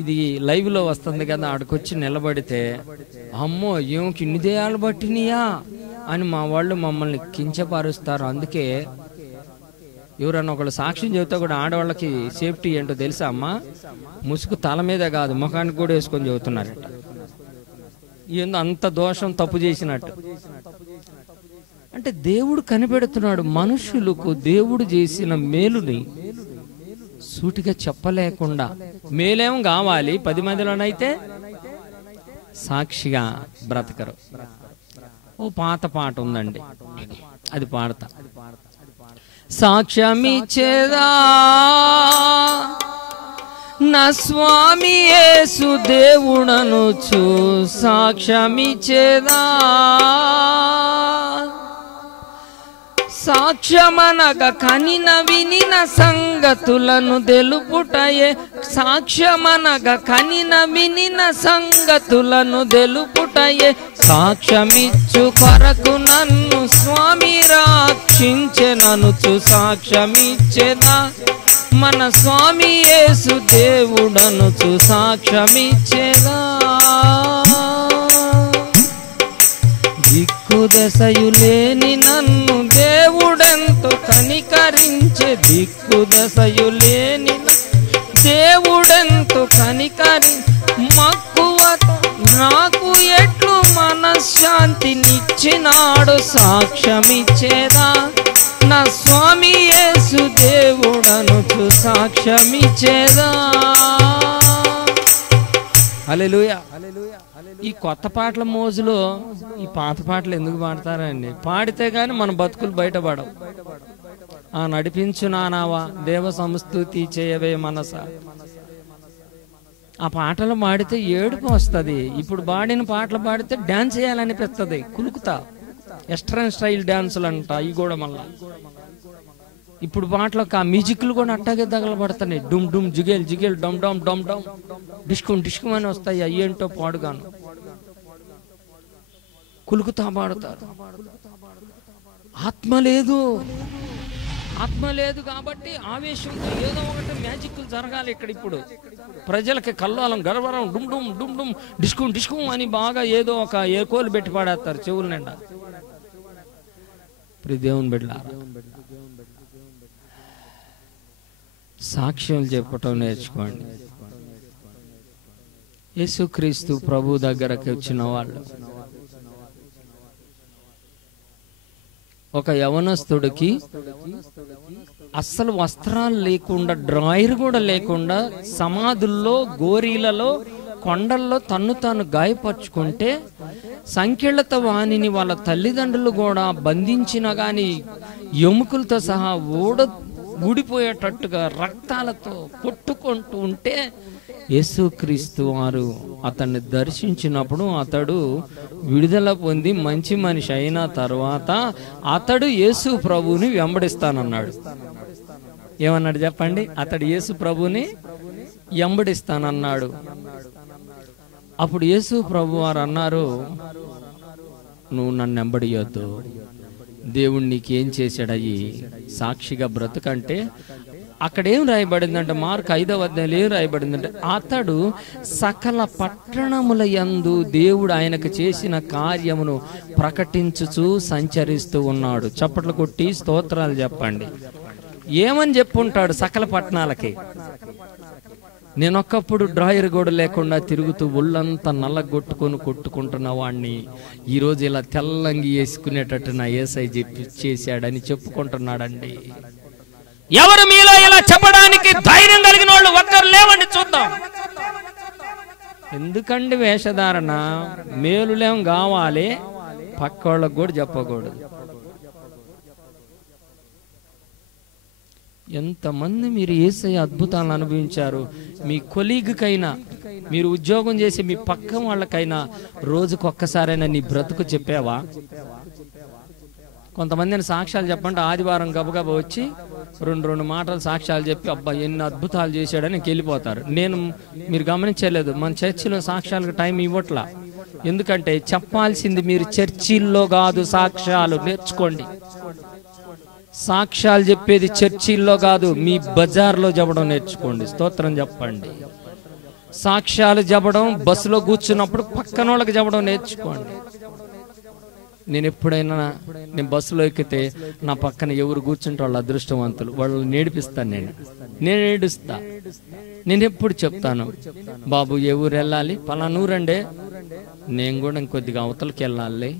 ఇది లైవ్ లో వస్తుంది కదా, ఆడికొచ్చి నిలబడితే అమ్మో ఏమికి ఇన్ని దేయాలు పట్టినయా అని మా వాళ్ళు మమ్మల్ని కించపరుస్తారు. అందుకే ఎవరన్నా ఒకళ్ళు సాక్ష్యం చెబుతా కూడా ఆడవాళ్ళకి సేఫ్టీ ఏంటో తెలుసా అమ్మా? ముసుగు తల మీదే కాదు ముఖానికి కూడా వేసుకొని చెబుతున్నారట. ఏందో అంత దోషం తప్పు చేసినట్టు. అంటే దేవుడు కనిపెడుతున్నాడు మనుషులకు దేవుడు చేసిన మేలుని సూటిగా చెప్పలేకుండా. మేలేం కావాలి 10 మందిలోనైతే సాక్షిగా బ్రతకరు. ఓ పాత పాట ఉందండి, అది పాడతా. సాక్ష్యమిచ్చేదా నా స్వామి యేసు దేవుడనుచు, సాక్ష్యమిచ్చేదా సాక్ష్యమనగ కనిన వినిన సంగతులను తెలుపుటయే, సాక్ష్యమనగ కనిన వినిన సంగతులను తెలుపుటయే, సాక్ష్యమిచ్చు కొరకు నన్ను స్వామి రక్షించెననుచు, సాక్ష్యమిచ్చేదా మన స్వామి యేసు దేవుడనుచు, సాక్ష్యమిచ్చేదా దిక్కుదశయు లేని నన్ను దేవుడెంతో కనికరించే, దిక్కుదశయు లేని దేవుడెంతో మక్కువతో నాకు ఎట్లు మనశ్శాంతినిచ్చినాడు, సాక్ష్యమిచ్చేదా నా స్వామి యేసు దేవుడనుచు, సాక్ష్యమిచ్చేదా. హల్లెలూయా. ఈ కొత్త పాటల మోజులో ఈ పాత పాటలు ఎందుకు పాడతారండి? పాడితే గాని మన బతుకులు బయటపడవు. ఆ నడిపించు నానావా దేవ సంస్తుతి చేయవే మనస, ఆ పాటలు పాడితే ఏడుపు వస్తుంది. ఇప్పుడు పాడిన పాటలు పాడితే డాన్స్ చేయాలనిపిస్తుంది, కులుకుతా. వెస్ట్రన్ స్టైల్ డాన్సులు అంట ఇవి కూడా. మళ్ళా ఇప్పుడు పాటలకు ఆ మ్యూజిక్లు కూడా అట్టాగే తగలబడుతున్నాయి. డుమ్ డుమ్ జిగేల్ జిగేల్ డమ్ డమ్ డమ్ డమ్ డిస్కుమ్ డిస్కుమ్ అని వస్తాయి. అయ్యేంటో పాడుగాను కులుకుతా పాడుతారు. ఆత్మ లేదు, ఆత్మ లేదు కాబట్టి ఆవేశంతో ఏదో ఒకటి మ్యాజిక్లు జరగాలి ఇక్కడ. ఇప్పుడు ప్రజలకి కల్లోలం గడవరం డుమ్ డుమ్ డుమ్ డుమ్ డిస్కుమ్ డిస్కుమ్ అని బాగా ఏదో ఒక ఏకోలు పెట్టి పాడేస్తారు చెవుల నిండా. దేవుని బిడ్డలారా, సాక్ష్యం చెప్పటం నేర్చుకోండి. యేసుక్రీస్తు ప్రభు దగ్గరకు వచ్చిన వాళ్ళు, ఒక యవనస్తుడికి అస్సలు వస్త్రాలు లేకుండా, డ్రాయర్ కూడా లేకుండా, సమాధుల్లో గోరీలలో కొండల్లో తన్ను తాను గాయపరుచుకుంటే, సంఖ్యలతో వాణిని వాళ్ళ తల్లిదండ్రులు కూడా బంధించినా గాని ఎముకలతో సహా ఊడిపోయేటట్టుగా రక్తాలతో కొట్టుకుంటూ ఉంటే, యేసుక్రీస్తు వారు అతన్ని దర్శించినప్పుడు అతడు విడుదల పొంది మంచి మనిషి అయిన తర్వాత అతడు యేసు ప్రభువుని వెంబడిస్తానన్నాడు. ఏమన్నాడు చెప్పండి? అతడు యేసు ప్రభువుని వెంబడిస్తానన్నాడు. అప్పుడు యేసు ప్రభు వారు అన్నారు, నువ్వు నన్ను వెంబడియొద్దు, దేవుడు నీకేం చేశాడయ్యి సాక్షిగా బ్రతుకంటే. అక్కడ ఏం రాయబడిందంటే, మార్కు 5వ అధ్యాయంలో ఏం రాయబడిందంటే, అతడు సకల పట్టణముల యందు దేవుడు ఆయనకు చేసిన కార్యమును ప్రకటించుచు సంచరిస్తూ ఉన్నాడు. చప్పట్లు కొట్టి స్తోత్రాలు చెప్పండి. ఏమని చెప్పుంటాడు సకల పట్టణాలకి? నేనొక్కప్పుడు డ్రాయర్ కూడా లేకుండా తిరుగుతూ ఒళ్ళంతా కొట్టుకుంటున్న వాడిని ఈరోజు ఇలా తెల్లంగి వేసుకునేటట్టు నా యేసయ్య చేశాడని చెప్పుకుంటున్నాడండి. ఎవరు మీలో ఇలా చెప్పడానికి ధైర్యం కలిగిన వాళ్ళు ఒక్కరు లేవండి, చూద్దాం. ఎందుకండి వేషధారణ? మేలులేం కావాలి, పక్కోళ్ళకు కూడా చెప్పకూడదు. ఎంతమంది మీరు యేసయ్య అద్భుతాలను అనుభవించారు? మీ కొలీగ్కైనా, మీరు ఉద్యోగం చేసి మీ పక్క వాళ్ళకైనా రోజుకొక్కసారైనా నీ బ్రతుకు చెప్పావా? కొంతమందిని సాక్ష్యాలు చెప్పండి, ఆదివారం గబగబా వచ్చి రెండు మాటలు సాక్ష్యాలు చెప్పి అబ్బా ఎన్ని అద్భుతాలు చేశాడని వెళ్ళిపోతారు. మీరు గమనించలేదు, మన చర్చిలో సాక్ష్యాలకు టైం ఇవ్వట్లా. ఎందుకంటే చెప్పాల్సింది మీరు చర్చిల్లో కాదు, సాక్ష్యాలు నేర్చుకోండి. సాక్ష్యాలు చెప్పేది చర్చిల్లో కాదు, మీ బజార్లో చెప్పడం నేర్చుకోండి. స్తోత్రం చెప్పండి. సాక్ష్యాలు చెప్పడం, బస్సులో కూర్చున్నప్పుడు పక్కన వాళ్ళకి చెప్పడం నేర్చుకోండి. నేను ఎప్పుడైనా నేను బస్సులో ఎక్కితే నా పక్కన ఎవరు కూర్చుంటే వాళ్ళు అదృష్టవంతులు, వాళ్ళని నేర్పిస్తాను. నేను ఏడుస్తా. నేను ఎప్పుడు చెప్తాను, బాబు ఏ ఊరు వెళ్ళాలి, పలానూరండే, నేను కూడా ఇంకొద్దిగా అవతలకి వెళ్ళాలి,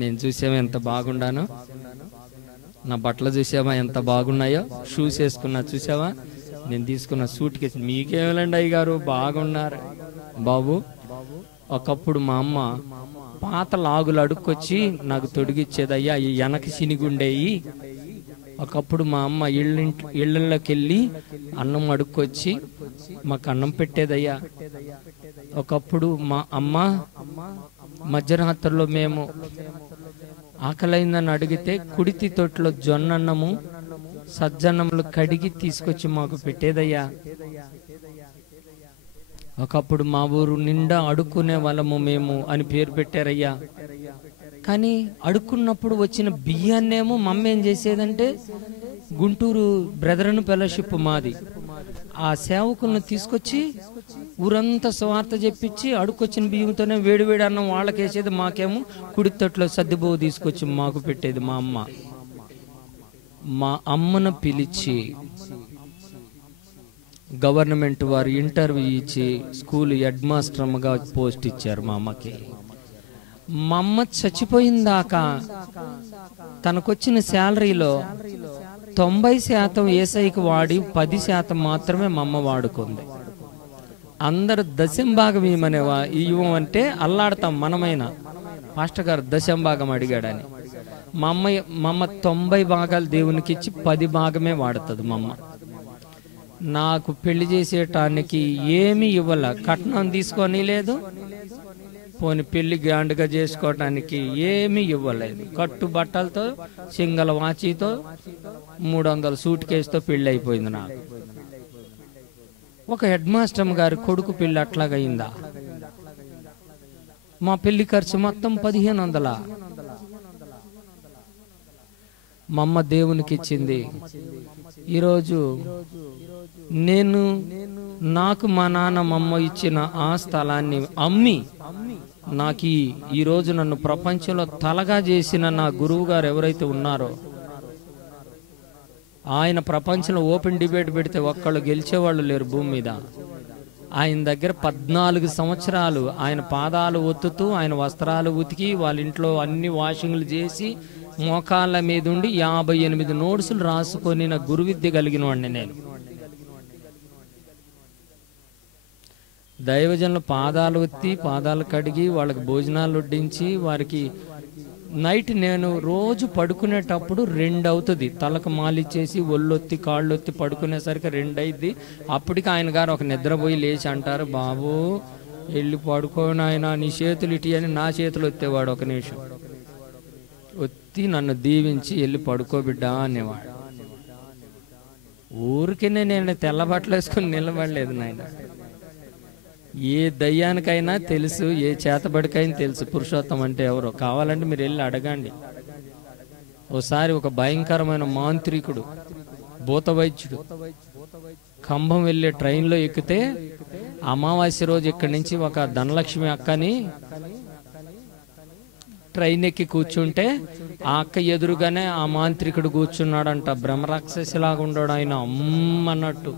నేను చూసావా ఎంత బాగుండానో, నా బట్టలు చూసావా ఎంత బాగున్నాయో, షూస్ వేసుకున్నా చూసావా, నేను తీసుకున్న సూట్ కేసు మీకేమేలండి అయ్య గారు బాగున్నారు. బాబు ఒకప్పుడు మా అమ్మ పాత లాగులు అడుక్కొచ్చి నాకు తొడిగిచ్చేదయ్యా, ఈ వెనక సినిగుండేయి. ఒకప్పుడు మా అమ్మ ఇళ్ళకి వెళ్ళి అన్నం అడుక్కొచ్చి మాకు అన్నం పెట్టేదయ్యా. ఒకప్పుడు మా అమ్మ మధ్యరాత్రిలో మేము ఆకలైందని అడిగితే కుడితి తొట్టులో జొన్నన్నము సజ్జన్నములు కడిగి తీసుకొచ్చి మాకు పెట్టేదయ్యా. ఒకప్పుడు మా ఊరు నిండా అడుక్కునే వాళ్ళము మేము అని పేరు పెట్టారయ్యా. కానీ అడుక్కున్నప్పుడు వచ్చిన బియ్యాన్నేమో మమ్మ ఏం చేసేదంటే, గుంటూరు బ్రదరన్ ఫెలోషిప్ మాది, ఆ సేవకులను తీసుకొచ్చి ఊరంతా స్వార్థ చెప్పించి అడుక్కొచ్చిన బియ్యంతోనే వేడివేడి అన్నం వాళ్ళకేసేది, మాకేమో కుడి తొట్లో సర్దిబోవు తీసుకొచ్చి మాకు పెట్టేది మా అమ్మ. మా అమ్మను పిలిచి గవర్నమెంట్ వారు ఇంటర్వ్యూ ఇచ్చి స్కూల్ హెడ్ మాస్టర్గా పోస్ట్ ఇచ్చారు మా అమ్మకి. మా అమ్మ చచ్చిపోయిందాకా తనకొచ్చిన శాలరీలో 90% ఏసైకి వాడి 10% మాత్రమే మా అమ్మ వాడుకుంది. అందరు దశంభాగం ఇవ్వమంటే అల్లాడతాం మనమైన. పాస్టర్ గారు దశంభాగం అడిగాడని. మా అమ్మ 90 భాగాలు దేవునికి ఇచ్చి 10 భాగమే వాడుతుంది మా అమ్మ. నాకు పెళ్లి చేసేటానికి ఏమీ ఇవ్వాల, కట్నం తీసుకొని లేదు, పోని పెళ్లి గ్రాండ్గా చేసుకోవటానికి ఏమీ ఇవ్వలేదు. కట్టు బట్టలతో సింగల్ వాచీతో 300 సూట్ కేసుతో పెళ్లి అయిపోయింది నాకు. ఒక హెడ్ మాస్టర్ గారి కొడుకు పెళ్లి అట్లాగయిందా? మా పెళ్లి ఖర్చు మొత్తం 1500. మా అమ్మ దేవునికి ఇచ్చింది. ఈరోజు నాకు మా నాన్న మా అమ్మ ఇచ్చిన ఆ స్థలాన్ని అమ్మి నాకు ఈరోజు నన్ను ప్రపంచంలో తలగా చేసిన నా గురువు గారు ఎవరైతే ఉన్నారో, ఆయన ప్రపంచంలో ఓపెన్ డిబేట్ పెడితే ఒక్కళ్ళు గెలిచేవాళ్ళు లేరు భూమి మీద. ఆయన దగ్గర 14 సంవత్సరాలు ఆయన పాదాలు ఒత్తుతూ, ఆయన వస్త్రాలు ఉతికి, వాళ్ళ ఇంట్లో అన్ని వాషింగ్లు చేసి, మోకాళ్ళ మీద ఉండి 58 నోట్సులు రాసుకొని నా గురు విద్య కలిగిన వాడిని నేను. దైవజనులు పాదాలు ఒత్తి, పాదాలు కడిగి, వాళ్ళకి భోజనాలు వడ్డించి, వారికి నైట్ నేను రోజు పడుకునేటప్పుడు 2 అవుతుంది. తలకు మాలిచ్చేసి ఒళ్ళొత్తి కాళ్ళొత్తి పడుకునేసరికి 2 అయింది. అప్పటికి ఆయన గారు ఒక నిద్రపోయి లేచి అంటారు, బాబు వెళ్ళి పడుకోని ఆయన, నీ చేతులు ఇటీ అని నా చేతులు ఒత్తేవాడు. ఒక నిమిషం ఒత్తి నన్ను దీవించి వెళ్ళి పడుకోబిడ్డా అనేవాడు. ఊరికినే నేను తెల్ల బట్టలు వేసుకుని నిలబడలేదు నాయన. ఏ దయ్యానికైనా తెలుసు, ఏ చేతబడికైనా తెలుసు పురుషోత్తం అంటే ఎవరో. కావాలంటే మీరు వెళ్ళి అడగండి. ఓసారి ఒక భయంకరమైన మాంత్రికుడు, భూత వైద్యుడు ఖమ్మం వెళ్ళే ట్రైన్లో ఎక్కితే, అమావాస్య రోజు ఇక్కడి నుంచి ఒక ధనలక్ష్మి అక్కని ట్రైన్ ఎక్కి కూర్చుంటే, ఆ అక్క ఎదురుగానే ఆ మాంత్రికుడు కూర్చున్నాడంట. బ్రహ్మరాక్షసిలాగా ఉన్నాడు ఆయన, అన్నట్టు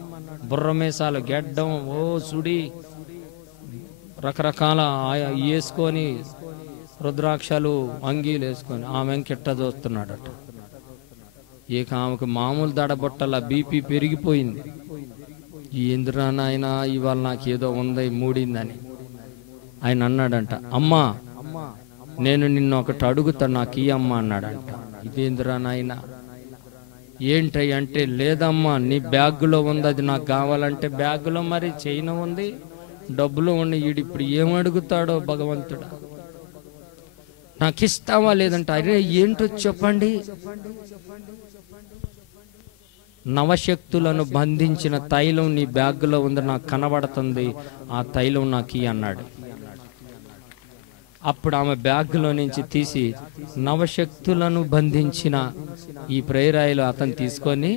బుర్రమేసాలు, గెడ్డం, ఓ సుడి రకరకాల వేసుకొని, రుద్రాక్షలు అంగీలు వేసుకొని ఆమె కిట్ట చూస్తున్నాడట. ఇక ఆమెకు మామూలు దడబొట్టల బీపీ పెరిగిపోయింది. ఏందిరా నాయన ఇవాళ నాకేదో ఉంది మూడిందని. ఆయన అన్నాడంట, అమ్మా నేను నిన్ను ఒకటి అడుగుతా, నాకు ఈ అమ్మ అన్నాడంట. ఇదేందిరా నాయన ఏంటి అంటే, లేదమ్మా నీ బ్యాగులో ఉంది, అది నాకు కావాలంటే. బ్యాగులో మరి చైన్ ఉంది, డబ్బులు ఉండి, ఇప్పుడు ఏమడుగుతాడో భగవంతుడా, నాకు ఇస్తావా లేదంటే. అరే ఏంటో చెప్పండి. నవశక్తులను బంధించిన తైలం నీ బ్యాగులో ఉంది, నాకు కనబడుతుంది, ఆ తైలం నాకు అన్నాడు. అప్పుడు ఆమె బ్యాగులో నుంచి తీసి నవశక్తులను బంధించిన ఈ ప్రేరాయిలు అతను తీసుకొని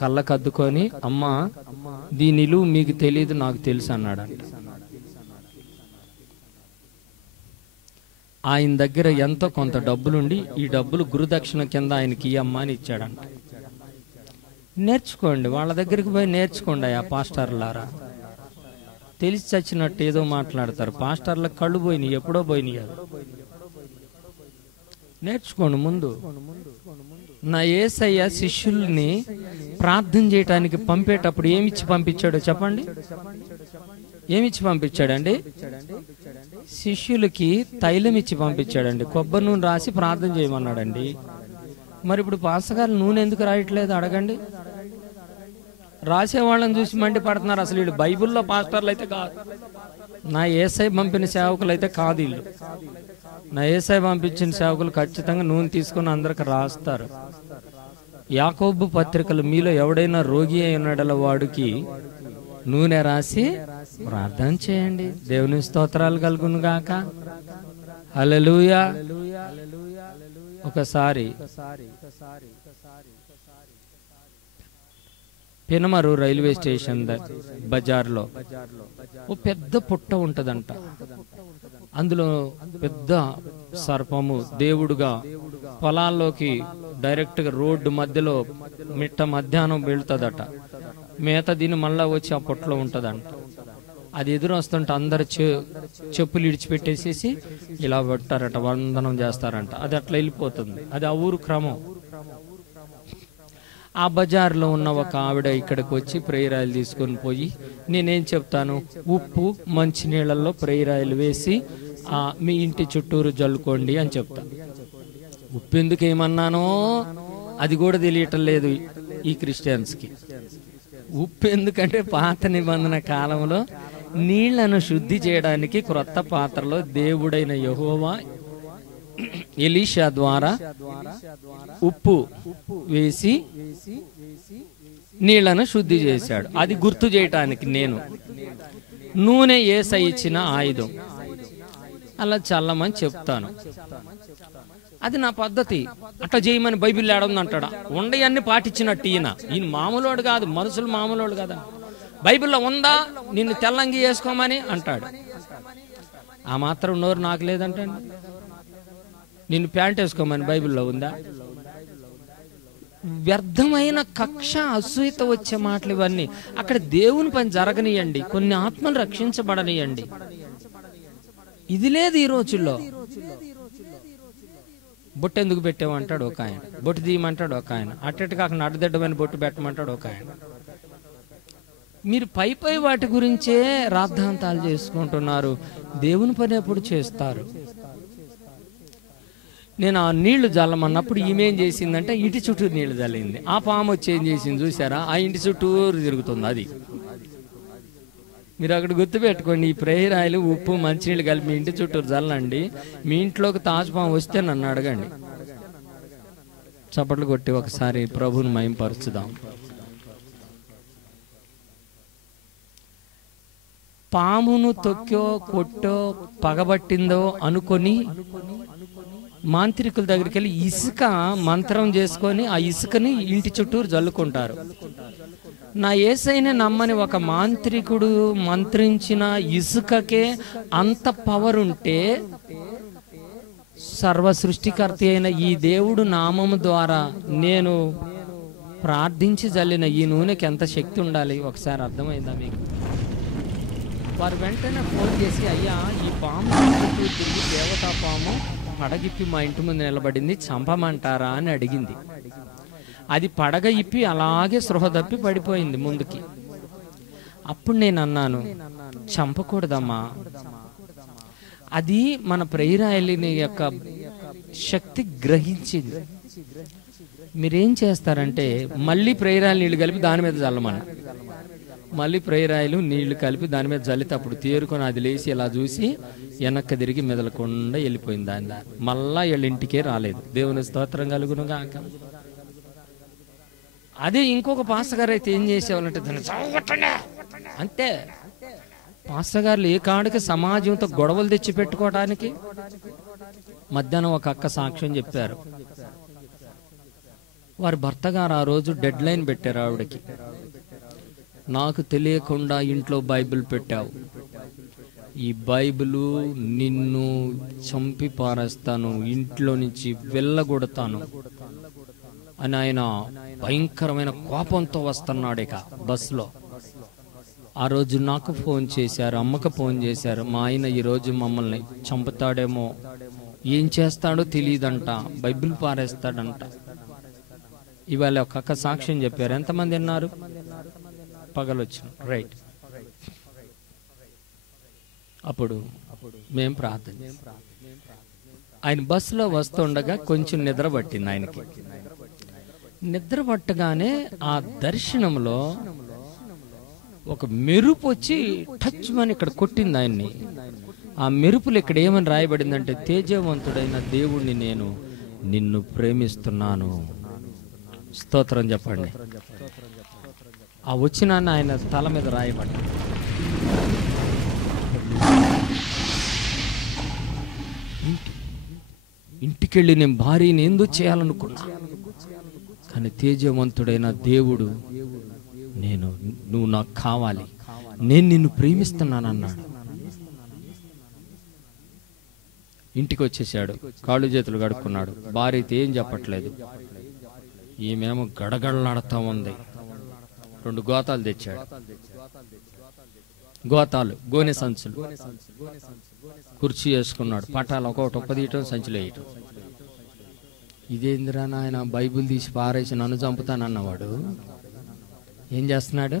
కళ్ళకద్దుకొని, అమ్మా దీని నిలువు మీకు తెలియదు, నాకు తెలుసు అన్నాడంట. ఆయన దగ్గర ఎంతో కొంత డబ్బులుండి ఈ డబ్బులు గురుదక్షిణ కింద ఆయనకి ఇయ్యమ్మా అని ఇచ్చాడంట. నేర్చుకోండి, వాళ్ళ దగ్గరికి పోయి నేర్చుకోండి. ఆ పాస్టర్లారా తెలిసి చచ్చినట్టు ఏదో మాట్లాడతారు. పాస్టర్లకు కళ్ళు పోయినాయి, ఎప్పుడో పోయినాయి. అది నేర్చుకోండి ముందు. నా యేసయ్య శిష్యుల్ని ప్రార్థన చేయటానికి పంపేటప్పుడు ఏమిచ్చి పంపించాడో చెప్పండి. ఏమిచ్చి పంపించాడండి? శిష్యులకి తైలం ఇచ్చి పంపించాడండి. కొబ్బరి నూనె రాసి ప్రార్థన చేయమన్నాడండి. మరి ఇప్పుడు పాస్టర్ నూనె ఎందుకు రాయట్లేదు అడగండి. రాసేవాళ్ళని చూసి మండి పడుతున్నారు. అసలు వీళ్ళు బైబిల్లో పాస్టర్లు అయితే కాదు, నా యేసయ్య పంపిన సేవకులు అయితే కాదు. వీళ్ళు నా యేసయ్య పంపించిన సేవకులు ఖచ్చితంగా నూనె తీసుకుని అందరికి రాస్తారు. యాకోబు పత్రికలు, మీలో ఎవడైనా రోగి అయి ఉన్నాడో వాడికి నూనె రాసి ప్రార్థన చేయండి. దేవుని స్తోత్రాలు కలుగును గాక. హల్లెలూయా. ఒకసారి పెనమరు రైల్వే స్టేషన్ బజార్లో ఓ పెద్ద పుట్ట ఉంటదంట. అందులో పెద్ద సర్పము దేవుడుగా పొలాల్లోకి డైరెక్ట్ గా రోడ్డు మధ్యలో మిట్ట మధ్యాహ్నం వెళ్తుందట. మేత దీని మళ్ళా వచ్చి ఆ పుట్టలో ఉంటదంట. అది ఎదురు వస్తుంటే అందరు చెప్పులు ఇడిచిపెట్టేసేసి ఇలా పెట్టారట, వందనం చేస్తారంట. అది అట్లా వెళ్ళిపోతుంది. అది ఆ ఊరు క్రమం. ఆ బజార్లో ఉన్న ఒక ఆవిడ ఇక్కడికి వచ్చి ప్రేయర్ ఆయిల్ తీసుకొని పోయి, నేనేం చెప్తాను, ఉప్పు మంచినీళ్ళల్లో ప్రేయర్ ఆయిల్ వేసి మీ ఇంటి చుట్టూరు జల్లుకోండి అని చెప్తాను. ఉప్పు ఎందుకు ఏమన్నానో అది కూడా తెలియటం లేదు ఈ క్రిస్టియన్స్కి. ఉప్పు ఎందుకంటే పాత నిబంధన కాలంలో నీళ్లను శుద్ధి చేయడానికి క్రొత్త పాత్రలో దేవుడైన యెహోవా ఎలీషా ద్వారా ఉప్పు వేసి నీళ్లను శుద్ధి చేశాడు. అది గుర్తు చేయటానికి నేను నూనె యేసయ్య ఇచ్చిన ఆయుధం అలా చల్లమని చెప్తాను. అది నా పద్ధతి. అట్లా చేయమని బైబిల్ ఏడుంది అంటాడా? ఉండయన్ని పాటించినట్టు ఈయన మామూలోడు కాదు, మనుషులు మామూలోడు కదా. బైబిల్లో ఉందా నిన్ను తెల్లంగి వేసుకోమని అంటాడు. ఆ మాత్రం నోరు నాకు లేదంటే నిన్ను ప్యాంట్ వేసుకోమని బైబిల్లో ఉందా? వ్యర్థమైన కక్ష, అసూయత వచ్చే మాటలు ఇవన్నీ. అక్కడ దేవుని పని జరగనియండి, కొన్ని ఆత్మలు రక్షించబడనియండి. ఇది లేదు ఈ రోజుల్లో. బొట్టు ఎందుకు పెట్టామంటాడు ఒక ఆయన, బొట్టు తీయమంటాడు ఒక ఆయన, అట్టటి కాకుండా అడ్డదిడ్డమైన బొట్టు పెట్టమంటాడు ఒక ఆయన. మీరు పై వాటి గురించే రాద్ధాంతాలు చేసుకుంటున్నారు. దేవుని పని ఎప్పుడు చేస్తారు? నేను ఆ నీళ్లు జల్లమన్నప్పుడు ఈమెం చేసిందంటే ఇంటి చుట్టూ నీళ్లు జల్లింది. ఆ పాము వచ్చి ఏం చేసింది చూసారా? ఆ ఇంటి చుట్టూరు తిరుగుతుంది. అది మీరు అక్కడ గుర్తుపెట్టుకోండి. ఈ ప్రేయర్ ఆయిల్, ఉప్పు, మంచినీళ్ళు కలిపి మీ ఇంటి చుట్టూరు జల్లండి. మీ ఇంట్లోకి తాజుపాము వస్తే నన్ను అడగండి. చప్పట్లు కొట్టి ఒకసారి ప్రభువుని మహిమపరుచుదాం. పామును తొక్తో కొట్టో పగబట్టిందో అనుకొని మాంత్రికుల దగ్గరికి వెళ్ళి ఇసుక మంత్రం చేసుకొని ఆ ఇసుకని ఇంటి చుట్టూరు జల్లుకుంటారు. నా యేసయ్యని నమ్మని ఒక మాంత్రికుడు మంత్రించిన ఇసుకకే అంత పవర్ ఉంటే, సర్వ సృష్టికర్త అయిన ఈ దేవుడు నామము ద్వారా నేను ప్రార్థించి జల్లిన ఈ నూనెకి ఎంత శక్తి ఉండాలి ఒకసారి అర్థమైందా మీకు? వారు వెంటనే ఫోన్ చేసి, అయ్యా ఈ పాము చుట్టూ తిరిగి దేవతా పాము పడగిప్పి మా ఇంటి ముందు నిలబడింది, చంపమంటారా అని అడిగింది. అది పడగ ఇప్పి అలాగే సృహ తప్పి పడిపోయింది ముందుకి. అప్పుడు నేను అన్నాను, చంపకూడదమ్మా, అది మన ప్రేయర్ ఆయిల్ యొక్క శక్తి గ్రహించింది. మీరేం చేస్తారంటే మళ్ళీ ప్రేయర్ ఆయిల్ నీళ్లు కలిపి దాని మీద చల్లమన్న, మళ్ళీ ప్రేయర్ ఆయిల్ నీళ్లు కలిపి దాని మీద చల్లితే అప్పుడు తేరుకొని అది లేచి ఇలా చూసి వెనక్కి తిరిగి మెదలకుండా వెళ్ళిపోయింది. దాని మళ్ళా వీళ్ళ ఇంటికే రాలేదు. దేవుని స్తోత్రం కలుగును గాక. అదే ఇంకొక పాస్టర్ గారు అయితే ఏం చేసేవాళ్ళంటే అంతే. పాస్టర్ గారు ఏ కాడికి సమాజంతో గొడవలు తెచ్చి పెట్టుకోవడానికి. మధ్యాహ్నం ఒక అక్క సాక్ష్యం చెప్పారు. వారి భర్త గారు ఆ రోజు డెడ్ లైన్ పెట్టారు ఆవిడకి. నాకు తెలియకుండా ఇంట్లో బైబిల్ పెట్టావు, ఈ బైబిలు నిన్ను చంపి పారేస్తాను, ఇంట్లో నుంచి వెళ్ళగొడతాను అని ఆయన భయంకరమైన కోపంతో వస్తున్నాడు. ఇక బస్సులో ఆ రోజు నాకు ఫోన్ చేశారు, అమ్మకు ఫోన్ చేశారు. మా ఆయన ఈరోజు మమ్మల్ని చంపుతాడేమో, ఏం చేస్తాడో తెలియదంట, బైబిల్ పారేస్తాడంట. ఇవాళ ఒక అక్క సాక్ష్యం చెప్పారు. ఎంతమంది విన్నారు? పగలొచ్చిన రైట్. అప్పుడు మేము ప్రార్థన, ఆయన బస్సులో వస్తుండగా కొంచెం నిద్ర పట్టింది ఆయనకి. నిద్ర పట్టగానే ఆ దర్శనంలో ఒక మెరుపు వచ్చి టచ్ అని ఇక్కడ కొట్టింది ఆయన్ని. ఆ మెరుపులు ఇక్కడ ఏమని రాయబడిందంటే, తేజవంతుడైన దేవుణ్ణి నేను నిన్ను ప్రేమిస్తున్నాను. స్తోత్రం చెప్పండి. ఆ వచ్చిన ఆయన తల మీద రాయబడి ఇంటికెళ్ళి నేను భార్యని ఎందుకు చేయాలనుకున్నా, కానీ తేజవంతుడైన దేవుడు నువ్వు నాకు కావాలి, నేను నిన్ను ప్రేమిస్తున్నాను అన్నాడు. ఇంటికి వచ్చేసాడు, కాళ్ళు చేతులు కడుక్కున్నాడు. భార్య అయితే ఏం చెప్పట్లేదు, ఈమెమో గడగడలాడుతూ ఉంది. 2 గోతాలు తెచ్చాడు, గోతాలు గోనె సంచులు, కుర్చీ వేసుకున్నాడు. పటాలు ఒకటి ఒప్పదీయటం, సంచులు వేయటం. ఇదేందిరా నాయన, బైబిల్ తీసి పారేసి నన్ను చంపుతానన్నవాడు ఏం చేస్తున్నాడు?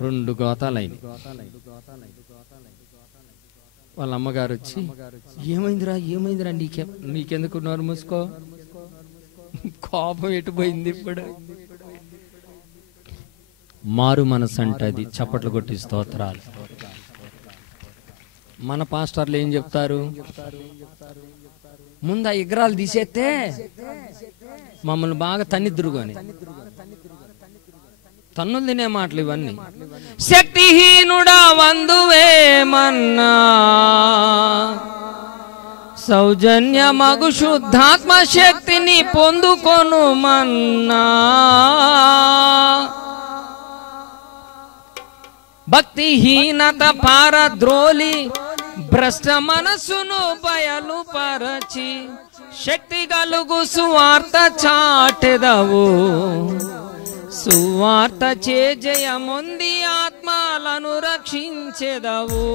2 గోతాలు అయినాయి. వాళ్ళ అమ్మగారు వచ్చి, ఏమైందిరా నీకెందుకు నోరు మూసుకో, కోపం ఎటుపోయింది ఇప్పుడు. మారు మనసు అంటది. చప్పట్లు కొట్టి స్తోత్రాలు. మన పాస్టర్లు ఏం చెప్తారు? ముందు ఆ విగ్రహాలు తీసేస్తే మమ్మల్ని బాగా తన్నిద్దురుగాని, తన్నులు తినే మాటలు ఇవన్నీ. శక్తిహీనుడా వందువేమన్నా, సౌజన్య మగు శుద్ధాత్మ శక్తిని పొందుకొను మన్నా, భక్తిహీనత పారద్రోలి భ్రష్ట మనసును బయలుపరచి శక్తి కలుగు సువార్త చాటెదవు, సువార్త చే జయముంది ఆత్మలను రక్షించెదవు.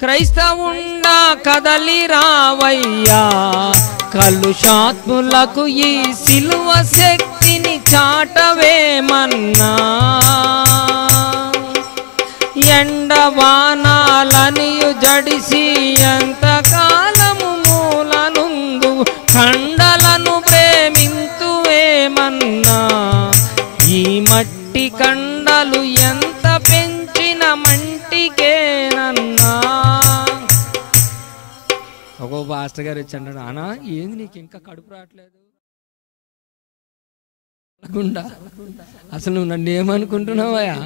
క్రైస్తవుండా కదలి రావయ్యా, కలుషాత్ములకు ఈ సిలువ శక్తిని చాటవేమన్నా, ఎండవానాలనియు జడిసి ఎంతకాలము మూలనుందు కండలను ప్రేమింతువేమన్నా, ఈ మట్టి కండలు ఎంత పెంచిన మంటికేనన్నా. ఒక పాస్టర్ గారు వచ్చి అన్నాడు, అన్నా ఏంది నీకు ఇంకా కడుపు రావట్లేదు? అసలు నువ్వు నన్ను ఏమనుకుంటున్నావయ్యా?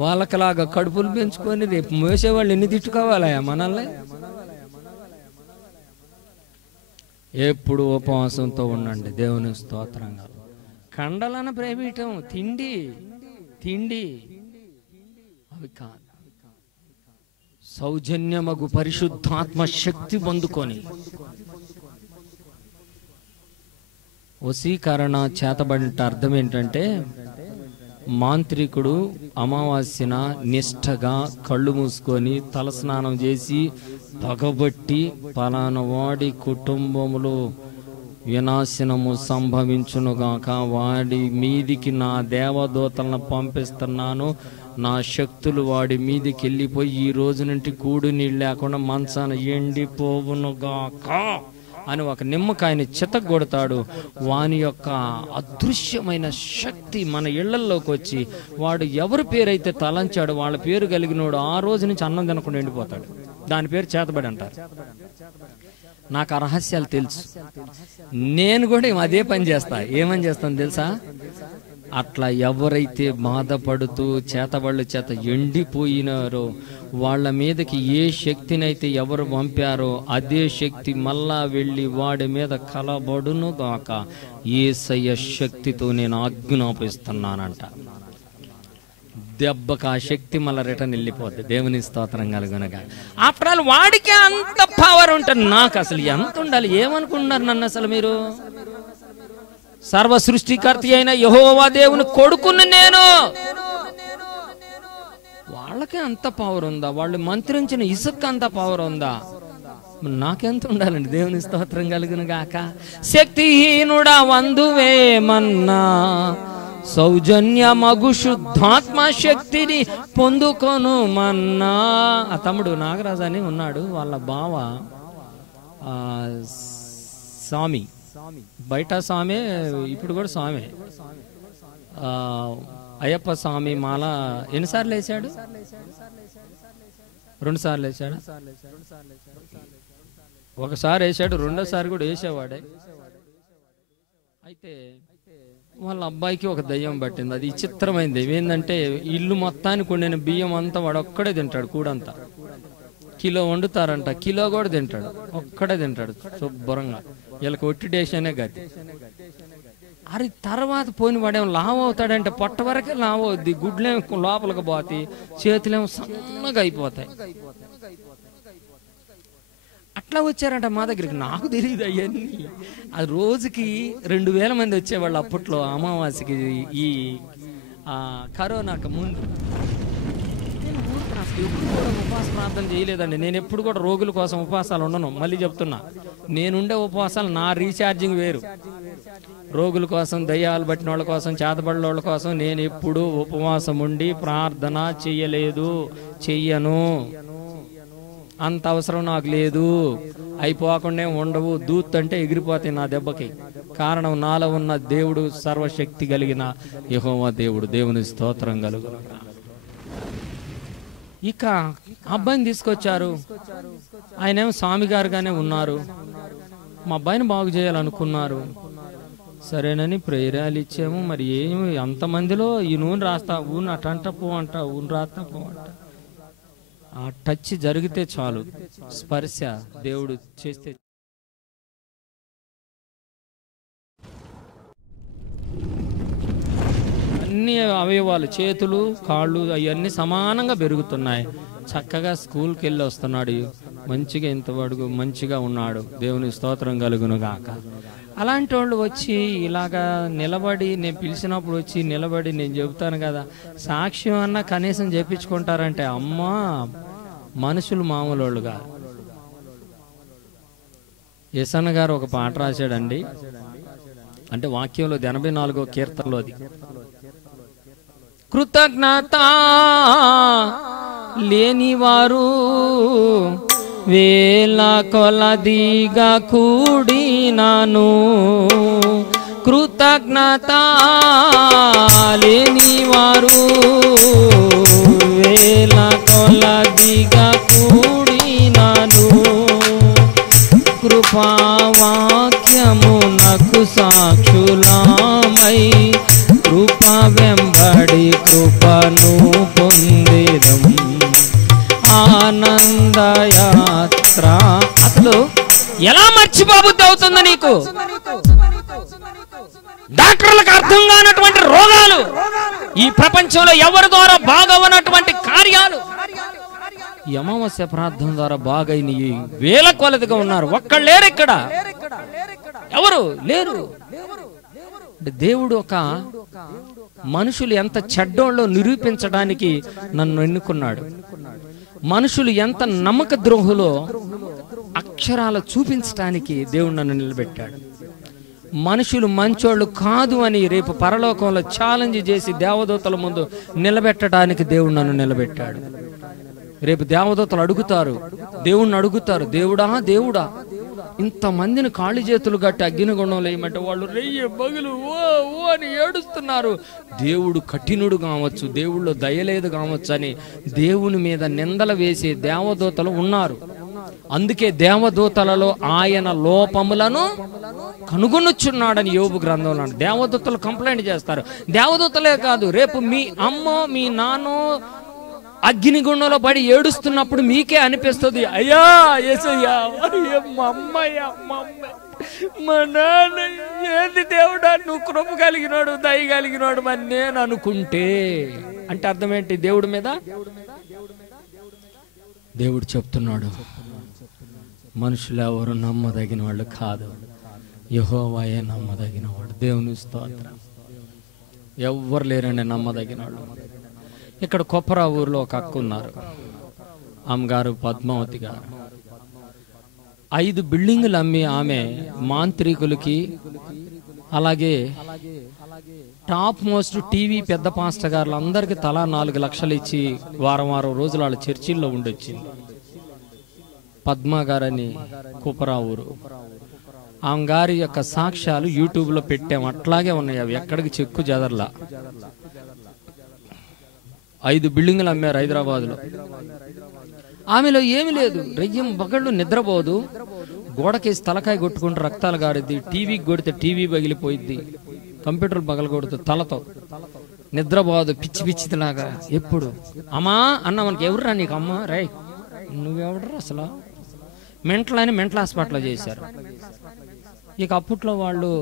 వాళ్ళకలాగా కడుపులు పెంచుకొని రేపు మోసేవాళ్ళు ఎన్ని తిట్టుకోవాలయా మనల్ని? ఎప్పుడు ఉపవాసంతో ఉండండి. దేవుని స్తోత్రంగా. కండలను ప్రేమియటం తిండి అవి కాదు. సౌజన్యమగు పరిశుద్ధాత్మ శక్తి పొందుకొని వశీకరణ చేతబడిన అర్థం ఏంటంటే, మాంత్రికుడు అమావాస్యన నిష్ఠగా కళ్ళు మూసుకొని తలస్నానం చేసి పగబట్టి పలానా వాడి కుటుంబములో వినాశనము సంభవించునుగాక, వాడి మీదికి నా దేవదూతలను పంపిస్తున్నాను, నా శక్తులు వాడి మీదికి వెళ్ళిపోయి ఈ రోజు నుండి కూడు నీళ్ళు లేకుండా మంచాన ఎండిపోవునుగాక అని ఒక నిమ్మకాయని చితగొడతాడు. వాని యొక్క అదృశ్యమైన శక్తి మన ఇళ్లలోకి వచ్చి వాడు ఎవరి పేరైతే తలంచాడో వాళ్ళ పేరు కలిగినోడు ఆ రోజు నుంచి అన్నం తినకుండా ఎండిపోతాడు. దాని పేరు చేతబడి అంటారు. నాకు ఆ రహస్యాలు తెలుసు. నేను కూడా అదే పని చేస్తా. ఏమని చేస్తాను తెలుసా? అట్లా ఎవరైతే బాధపడుతూ చేతబళ్ళు చేత ఎండిపోయినారో వాళ్ళ మీదకి ఏ శక్తినైతే ఎవరు పంపారో అదే శక్తి మళ్ళా వెళ్ళి వాడి మీద కలబడును గాక. యేసయ్య శక్తితో నేను ఆజ్ఞాపిస్తున్నానంట. దెబ్బకు ఆ శక్తి మళ్ళీ రిటర్న్ వెళ్ళిపోద్ది. దేవుని స్తోత్రం కలుగునగా. ఆఫ్టర్ ఆల్ వాడికే అంత పవర్ ఉంటుంది, నాకు అసలు ఎంత ఉండాలి? ఏమనుకుంటున్నారు నన్ను అసలు మీరు? సర్వ సృష్టికర్త అయిన యెహోవా దేవుని కొడుకుని నేను. వాళ్ళకే అంత పవర్ ఉందా? వాళ్ళు మంత్రించిన ఇసుక అంత పవర్ ఉందా? నాకెంత ఉండాలండి? దేవుని స్తోత్రం కలుగును గాక. శక్తిహీనుడా వందువేమన్నా సౌజన్యమగు శుద్ధాత్మ శక్తిని పొందుకొను మన్నా. ఆ తమ్ముడు నాగరాజు అని ఉన్నాడు, వాళ్ళ బావ స్వామి, బయట స్వామి, ఇప్పుడు కూడా స్వామి. అయ్యప్ప స్వామి మాల ఎన్నిసార్లు వేసాడు? 2 సార్లు వేసాడు. ఒకసారి వేసాడు, రెండోసారి కూడా వేసేవాడే. అయితే వాళ్ళ అబ్బాయికి ఒక దయ్యం పట్టింది. అది విచిత్రమైంది. ఏంటంటే ఇల్లు మొత్తానికి వండిన బియ్యం అంతా వాడు ఒక్కడే తింటాడు. కూడంతా కిలో వండుతారంట, కిలో కూడా తింటాడు, ఒక్కడే తింటాడు శుభ్రంగా. వీళ్ళకి ఒట్టిడేషనే గతి. అరే తర్వాత పోని వాడేమో లావు అవుతాడంటే పొట్ట వరకే లావు అవుద్ది, గుడ్లేమో లోపలికి పోతాయి, చేతులేమో సన్నగా అయిపోతాయి. అట్లా వచ్చారంట మా దగ్గరికి. నాకు తెలియదు అవన్నీ. అది రోజుకి 2000 మంది వచ్చేవాళ్ళు అప్పట్లో అమావాస్యకి, ఈ కరోనాకు ముందు. నేను ఊరికి అసలు ఎప్పుడు కూడా ఉపవాస ప్రార్థన చేయలేదండి. నేను ఎప్పుడు కూడా రోగుల కోసం ఉపవాసాలు ఉండను. మళ్ళీ చెప్తున్నా, నేనుండే ఉపవాసాలు నా రీఛార్జింగ్ వేరు. రోగుల కోసం, దయ్యాలు పట్టిన వాళ్ళ కోసం, చేతబడిన వాళ్ళ కోసం నేను ఎప్పుడు ఉపవాసం ఉండి ప్రార్థన చెయ్యలేదు, చెయ్యను. అంత అవసరం నాకు లేదు. అయిపోకుండా ఉండవు. దూత్ అంటే ఎగిరిపోతాయి నా దెబ్బకి. కారణం నాలో ఉన్న దేవుడు సర్వశక్తి కలిగిన యెహోవా దేవుడు. దేవుని స్తోత్రం కలుగును. ఇక అబ్బాయిని తీసుకొచ్చారు. ఆయనేమో స్వామి గారుగానే ఉన్నారు. మా అబ్బాయిని బాగు చేయాలనుకున్నారు. సరేనని ప్రేరాలు ఇచ్చాము. మరి ఏమి అంతమందిలో ఈ నూనె రాస్తా, ఊను అటంట పో అంట, ఊను రాస్తా పో అంట. ఆ టచ్ జరిగితే చాలు, స్పర్శ దేవుడు చేస్తే. అన్ని అవయవాలు, చేతులు, కాళ్ళు అవన్నీ సమానంగా పెరుగుతున్నాయి. చక్కగా స్కూల్కి వెళ్ళి వస్తున్నాడు. మంచిగా ఇంతవరకు మంచిగా ఉన్నాడు. దేవుని స్తోత్రం కలుగును గాక. అలాంటి వాళ్ళు వచ్చి ఇలాగా నిలబడి, నేను పిలిచినప్పుడు వచ్చి నిలబడి నేను చెబుతాను కదా, సాక్ష్యం అన్నా కనీసం చెప్పించుకుంటారంటే అమ్మా, మనుషులు మామూలు వాళ్ళుగా. యెసన్న గారు ఒక పాట రాశాడండి, అంటే వాక్యంలో 84వ కీర్తనలోది. కృతజ్ఞత లేనివారు వేల కొలదిగా కూడినాను, కృతజ్ఞత లేనివారు వేల కొలదిగా కూడినాను, కృపావాక్యమునకు సాక్షులామై కృప వెంబడి కృపను పొందేదం ఆనందయాత్ర. అసలు ఎలా మర్చిపోబుద్ధి అవుతుంది నీకు? డాక్టర్లకు అర్థం కానటువంటి రోగాలు, ఈ ప్రపంచంలో ఎవరి ద్వారా బాగవనటువంటి కార్యాలు ఈ అమావాస్య ప్రార్థన ద్వారా బాగైన వేల కొలదిగా ఉన్నారు. ఒక్కళ్ళు లేరు ఇక్కడ, ఎవరు లేరు. దేవుడు ఒక మనుషులు ఎంత చెడ్డోళ్ళో నిరూపించడానికి నన్ను ఎన్నుకున్నాడు. మనుషులు ఎంత నమ్మక ద్రోహులో అక్షరాలు చూపించడానికి దేవుడు నన్ను నిలబెట్టాడు. మనుషులు మంచోళ్ళు కాదు అని రేపు పరలోకంలో ఛాలెంజ్ చేసి దేవదూతల ముందు నిలబెట్టడానికి దేవుడు నన్ను నిలబెట్టాడు. రేపు దేవదూతలు అడుగుతారు, దేవుణ్ణి అడుగుతారు, దేవుడా దేవుడా ఇంతమందిని కాళ్ళు చేతులు కట్టి అగ్నిగుండంలో వేయమంటే వాళ్ళు రెయ్యి బగులు ఓ ఓ అని ఏడుస్తున్నారు. దేవుడు కఠినుడు కావచ్చు, దేవుళ్ళో దయలేదు కావచ్చు అని దేవుని మీద నిందలు వేసే దేవదూతలు ఉన్నారు. అందుకే దేవదూతలలో ఆయన లోపములను కనుగొనుచున్నాడని యోబు గ్రంథంలో. దేవదూతలు కంప్లైంట్ చేస్తారు. దేవదూతలే కాదు, రేపు మీ అమ్మో మీ నాన్నో అగ్నిగుండంలో పడి ఏడుస్తున్నప్పుడు మీకే అనిపిస్తుంది, అయ్యా యేసయ్యా, మా అమ్మయ్య మా నాన్న ఏంది దేవుడా నువ్వు కృప కలిగినాడు దయ కలిగినాడు మరి నేను అనుకుంటే. అంటే అర్థం ఏంటి? దేవుడి మీద దేవుడు చెప్తున్నాడు, మనుషులు ఎవరు నమ్మదగిన వాళ్ళు కాదు, యెహోవాయే నమ్మదగిన వాడు. దేవుని స్తోత్రం. ఎవ్వరు లేరండి నమ్మదగిన వాళ్ళు. ఇక్కడ కొప్పరా ఊర్లో ఒక అక్క ఉన్నారు, అమ్మగారు పద్మావతి గారు. 5 బిల్డింగులు అమ్మి ఆమె మాంత్రికులకి, అలాగే టాప్ మోస్ట్ టీవీ పెద్ద పాస్టర్ గారులు అందరికి తలా 4 లక్షలు ఇచ్చి వారం రోజులు వాళ్ళ చర్చిల్లో ఉండొచ్చింది. పద్మా గారని కుపరా ఊరు. ఆమె గారి యొక్క సాక్ష్యాలు యూట్యూబ్లో పెట్టాము, అట్లాగే ఉన్నాయి. అవి ఎక్కడికి చెక్కు చెదర్లా. 5 బిల్డింగులు అమ్మారు హైదరాబాద్లో. ఆమెలో ఏమి లేదు, రెయ్యం బగళ్ళు నిద్రపోదు, గోడకేసి తలకాయ కొట్టుకుంటూ రక్తాలు గారిద్ది, టీవీకి కొడితే టీవీ పగిలిపోయిద్ది, కంప్యూటర్ పగల కొడుతూ తలతో నిద్రపోదు, పిచ్చి పిచ్చిలాగా. ఎప్పుడు అమ్మా అన్న మనకి ఎవరురా నీకు అమ్మ, రై నువ్వెవడరా అసలు, మెంటల్ హాస్పిటల్ చేశారు. ఇక అప్పట్లో వాళ్ళు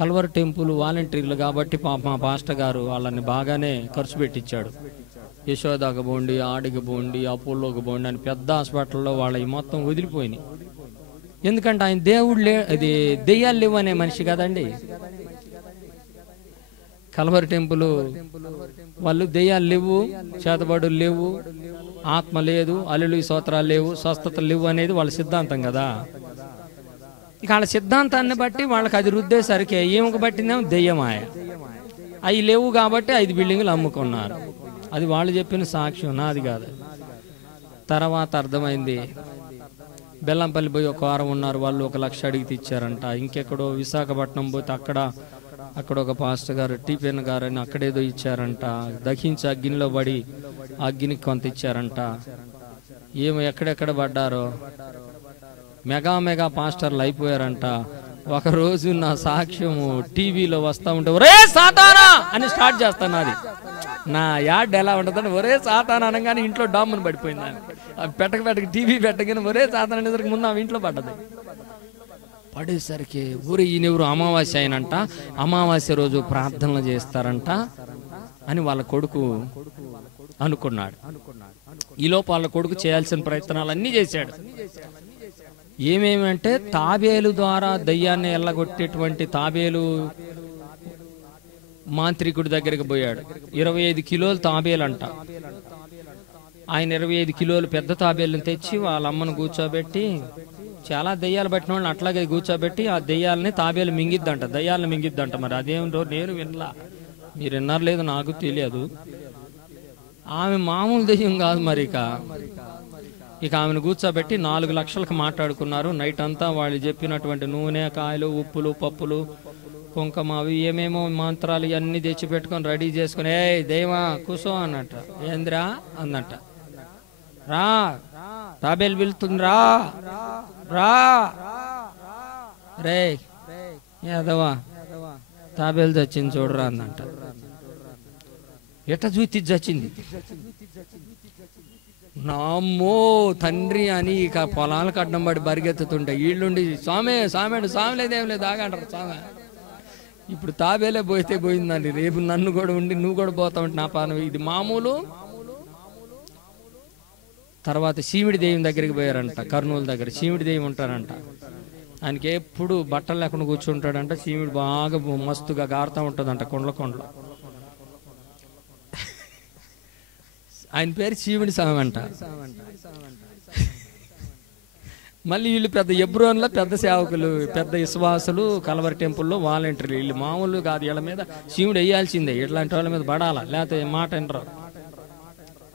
కల్వర్ టెంపుల్ వాలంటీర్లు కాబట్టి మా పాస్టర్ గారు వాళ్ళని బాగానే ఖర్చు పెట్టించాడు. యశోదాకు పోండి, ఆడికి పోండి, అపోలోకి పోండి అని పెద్ద హాస్పిటల్లో వాళ్ళ మొత్తం వదిలిపోయినాయి. ఎందుకంటే ఆయన దేవుడు అది దెయ్యాలు లేవు అనే మనిషి కదండి. కల్వర్ టెంపుల్ వాళ్ళు దెయ్యాలు లేవు, చేతబడులు లేవు, ఆత్మ లేదు, హల్లెలూయా స్తోత్రాలు లేవు, స్వస్థతలు లేవు అనేది వాళ్ళ సిద్ధాంతం కదా. ఇక వాళ్ళ సిద్ధాంతాన్ని బట్టి వాళ్ళకి అది రుద్దేసరికి ఏమికి పట్టిందేమో దెయ్యమాయ. అవి లేవు కాబట్టి 5 బిల్డింగులు అమ్ముకున్నారు. అది వాళ్ళు చెప్పిన సాక్ష్యం, నాది కాదు. తర్వాత అర్థమైంది, బెల్లంపల్లి పోయి ఒక వారం ఉన్నారు, వాళ్ళు 1 లక్ష అడిగి తెచ్చారంట. ఇంకెక్కడో విశాఖపట్నం పోతే అక్కడ ఒక పాస్టర్ గారు టీపెన్ గారు అని అక్కడేదో ఇచ్చారంట. దహించి అగ్నిలో పడి అగ్నికి కొంత ఇచ్చారంట. ఏమో ఎక్కడెక్కడ పడ్డారో మెగా పాస్టర్లు అయిపోయారంట. ఒకరోజు నా సాక్ష్యము టీవీలో వస్తా ఉంటే ఒరే సాతానా అని స్టార్ట్ చేస్తాను. అది నా యాడ్ ఎలా ఉంటుందని ఒరే సాతానా అనగానే ఇంట్లో డామ్మును పడిపోయింది. పెట్టక టీవీ పెట్టగానే ఒరే సాతానా అనేసరికి ముందు ఆమె ఇంట్లో పడ్డది. పడేసరికి ఊరి ఈయనెవరు అమావాస్య అయినంట, అమావాస్య రోజు ప్రార్థనలు చేస్తారంట అని వాళ్ళ కొడుకు అనుకున్నాడు. ఈలోపు వాళ్ళ కొడుకు చేయాల్సిన ప్రయత్నాలన్నీ చేశాడు. ఏమేమంటే తాబేలు ద్వారా దయ్యాన్ని ఎల్లగొట్టేటువంటి తాబేలు మాంత్రికుడి దగ్గరికి పోయాడు. 25 కిలోలు తాబేలంట. ఆయన 25 కిలోలు పెద్ద తాబేళ్ళని తెచ్చి వాళ్ళ అమ్మను కూర్చోబెట్టి, చాలా దయ్యాలు పట్టిన వాళ్ళని అట్లాగే కూర్చోబెట్టి ఆ దయ్యాలని తాబేలు మింగిద్దంట, దయ్యాలను మింగిద్దంట. మరి అదేమిటో నేను వినలా, మీరు విన్నారు లేదు నాకు తెలియదు. ఆమె మామూలు దయ్యం కాదు. మరి ఇక ఆమెను కూర్చోబెట్టి 4 లక్షలకు మాట్లాడుకున్నారు. నైట్ అంతా వాళ్ళు చెప్పినటువంటి నూనె, కాయలు, ఉప్పులు, పప్పులు, కుంకుమ, అవి ఏమేమో మంత్రాలు ఇవన్నీ తెచ్చి పెట్టుకొని రెడీ చేసుకుని, ఏ దేవా కూసో అన్నట్ట. ఏంద్రా అన్నట్ట. రా తాబేలు వెళ్తుంది, రా రా రే యాదవా తాబేలు చచ్చింది చూడరా అన్నట్ట. ఎట్ట చూతి చచ్చింది, నామ్మో తండ్రి అని ఇక పొలాలకు అడ్డం పడి బరిగెత్తుతుంటే వీళ్ళుండి స్వామి లేదేం లేదు ఆగంటారు. స్వామి ఇప్పుడు తాబేలే పోయితే పోయిందండి, రేపు నన్ను కూడా ఉండి నువ్వు కూడా పోతా ఉంటే నా పానం ఇది మామూలు. తర్వాత శివుడి దెయ్యం దగ్గరికి పోయారంట. కర్నూలు దగ్గర శివుడి దెయ్యం ఉంటారంట. ఆయనకి ఎప్పుడు బట్టలు లేకుండా కూర్చుంటాడంట. శివుడు బాగా మస్తుగా గారుతూ ఉంటుందంట కొండల. ఆయన పేరు శివుడి స్వామి అంట. మళ్ళీ వీళ్ళు పెద్ద ఎబ్రోన్లో పెద్ద సేవకులు, పెద్ద విశ్వాసులు, కల్వరి టెంపుల్లో వాలంటీర్లు. వీళ్ళు మామూలు కాదు, వీళ్ళ మీద శివుడు వేయాల్సిందే, ఇట్లాంటి వాళ్ళ మీద పడాలా, లేకపోతే మాట వినరు.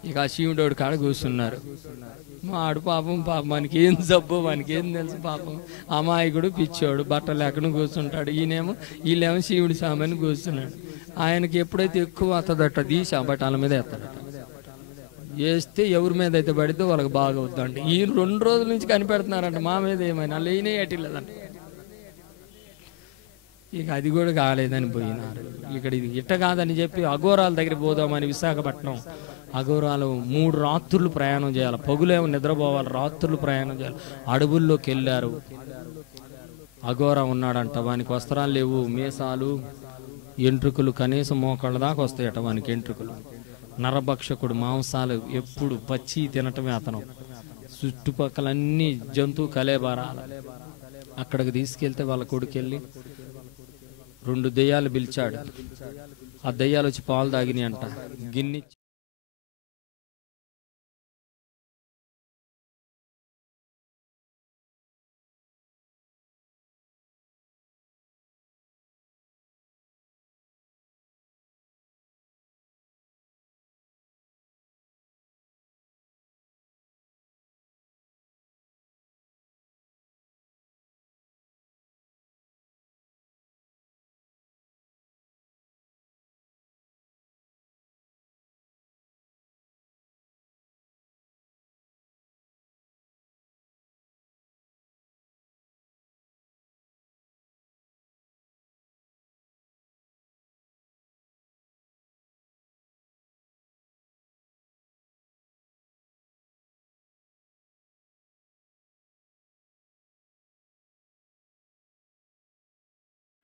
ఇక ఆ శివుడోడు కాడ కూర్చున్నారు. మాడు పాపం మనకి ఏం జబ్బు మనకి ఏం తెలుసు, పాపం అమాయకుడు పిచ్చోడు బట్టలు లేకుండా కూర్చుంటాడు. వీళ్ళేమో శివుడి స్వామిని కూర్చున్నాడు. ఆయనకి ఎప్పుడైతే ఎక్కువ వస్తుందట తీసి ఆ బట్టల మీద ఎత్తాడట. వేస్తే ఎవరి మీద అయితే పడితే వాళ్ళకి బాగా అవుతుందండి. ఈ 2 రోజుల నుంచి కనిపెడుతున్నారంట మా మీద ఏమైనా లేనే అటిలేదంట. ఇక అది కూడా కాలేదని పోయినారు. ఇక్కడ ఇది ఇట్ట కాదని చెప్పి అఘోరాల దగ్గర పోదామని విశాఖపట్నం. అఘోరాలు 3 రాత్రులు ప్రయాణం చేయాలి, పగులేమో నిద్రపోవాలి, రాత్రులు ప్రయాణం చేయాలి. అడవుల్లోకి వెళ్ళారు. అఘోరా ఉన్నాడంట, వానికి వస్త్రాలు లేవు, మీసాలు ఎంట్రుకలు కనీసం మోకాళ్ళ దాకా వస్తాయట వానికి ఎంట్రుకలు. నరభక్షకుడు, మాంసాలు ఎప్పుడు పచ్చి తినటమే అతను. చుట్టుపక్కలన్నీ జంతు కలేబారాలు. అక్కడికి తీసుకెళ్తే వాళ్ళ కొడుకెళ్ళి 2 దెయ్యాలు పిలిచాడు. ఆ దెయ్యాలు వచ్చి పాలు తాగినాయి అంట. గిన్నె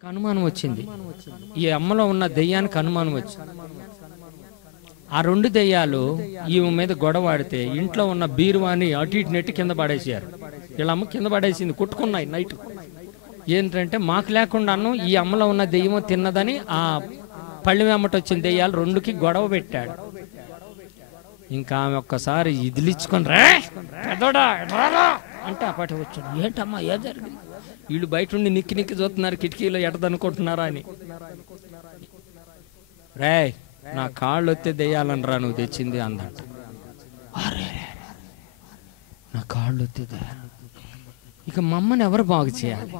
అనుమానం వచ్చింది. ఈ అమ్మలో ఉన్న దెయ్యానికి అనుమానం వచ్చింది. ఆ 2 దెయ్యాలు ఈమె మీద గొడవ ఆడితే ఇంట్లో ఉన్న బీరువాని అటు ఇటు నెట్టి కింద పడేసారు. వీళ్ళ అమ్మ కింద పడేసింది, కుట్టుకున్నాయి నైట్. ఏంటంటే మాకు లేకుండాను ఈ అమ్మలో ఉన్న దెయ్యమో తిన్నదని ఆ పళ్ళెం వెంబట వచ్చిన దెయ్యాలు 2కి గొడవ పెట్టాడు. ఇంకా ఆమె ఒక్కసారి ఇదిలిచ్చుకొని రా పెద్దోడా అంటే అప్పటి వచ్చాడు. ఏంటమ్మా ఏం జరిగింది? వీళ్ళు బయట ఉండి నిక్కి నిక్కి చూస్తున్నారు, కిటికీలో ఎటదనుకుంటున్నారా అని. రే నా కాళ్ళు వస్తే దెయ్యాలనరా నువ్వు తెచ్చింది అందట. నా కాళ్ళు వస్తే దెయ్యాలి. ఇక మమ్మల్ని ఎవరు బాగు చేయాలి?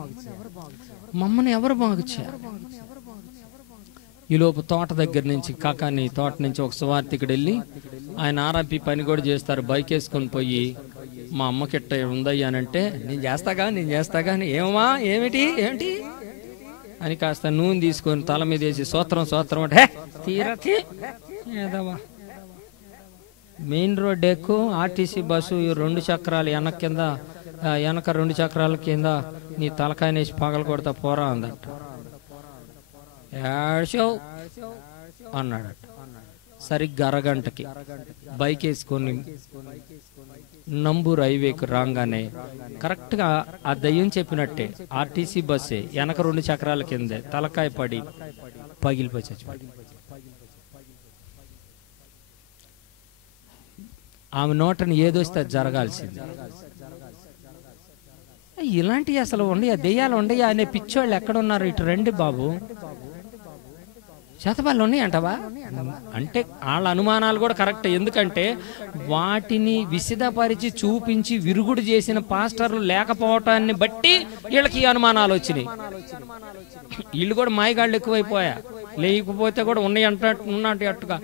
మమ్మల్ని ఎవరు బాగు చేయాలి? ఈలోపు తోట దగ్గర నుంచి కాకాని తోట నుంచి ఒక సువార్థికుడు వెళ్ళి ఆయన ఆర్ఎంపీ పని కూడా చేస్తారు. బైక్ వేసుకొని పోయి మా అమ్మకిట్ట ఉందయ్యానంటే నేను చేస్తాగా ఏమమ్మా ఏమిటి అని కాస్త నూనె తీసుకొని తల మీద వేసి సూత్రం అంటే తీరకి ఏదవా మెయిన్ రోడ్ ఎక్కువ ఆర్టీసీ బస్సు 2 చక్రాలు వెనక 2 చక్రాల కింద నీ తలకాయనేసి పగలు కొడతా పోరా అందట. ఏడ్చో అన్నాడట. సరిగ్గా అరగంటకి బైక్ వేసుకొని నంబూరు హైవేకు రాగానే కరెక్ట్ గా ఆ దయ్యం చెప్పినట్టే ఆర్టీసీ బస్సే వెనక 2 చక్రాల కిందే తలకాయ పడి పగిలిపోయి చచ్చిపోయి. ఆమె నోటని ఏదొస్తే జరగాల్సింది. ఇలాంటివి అసలు ఉండయా? దెయ్యాలు ఉండయా అనే పిచ్చోళ్ళు ఎక్కడున్నారు? ఇటు రండి బాబు. శాతపాలు ఉన్నాయంటవా అంటే వాళ్ళ అనుమానాలు కూడా కరెక్ట్. ఎందుకంటే వాటిని విసిదపరిచి చూపించి విరుగుడు చేసిన పాస్టర్లు లేకపోవటాన్ని బట్టి వీళ్ళకి ఈ అనుమానాలు వచ్చినాయి. వీళ్ళు కూడా మాయగాళ్ళు ఎక్కువైపోయా. లేకపోతే కూడా ఉన్నట్టుగా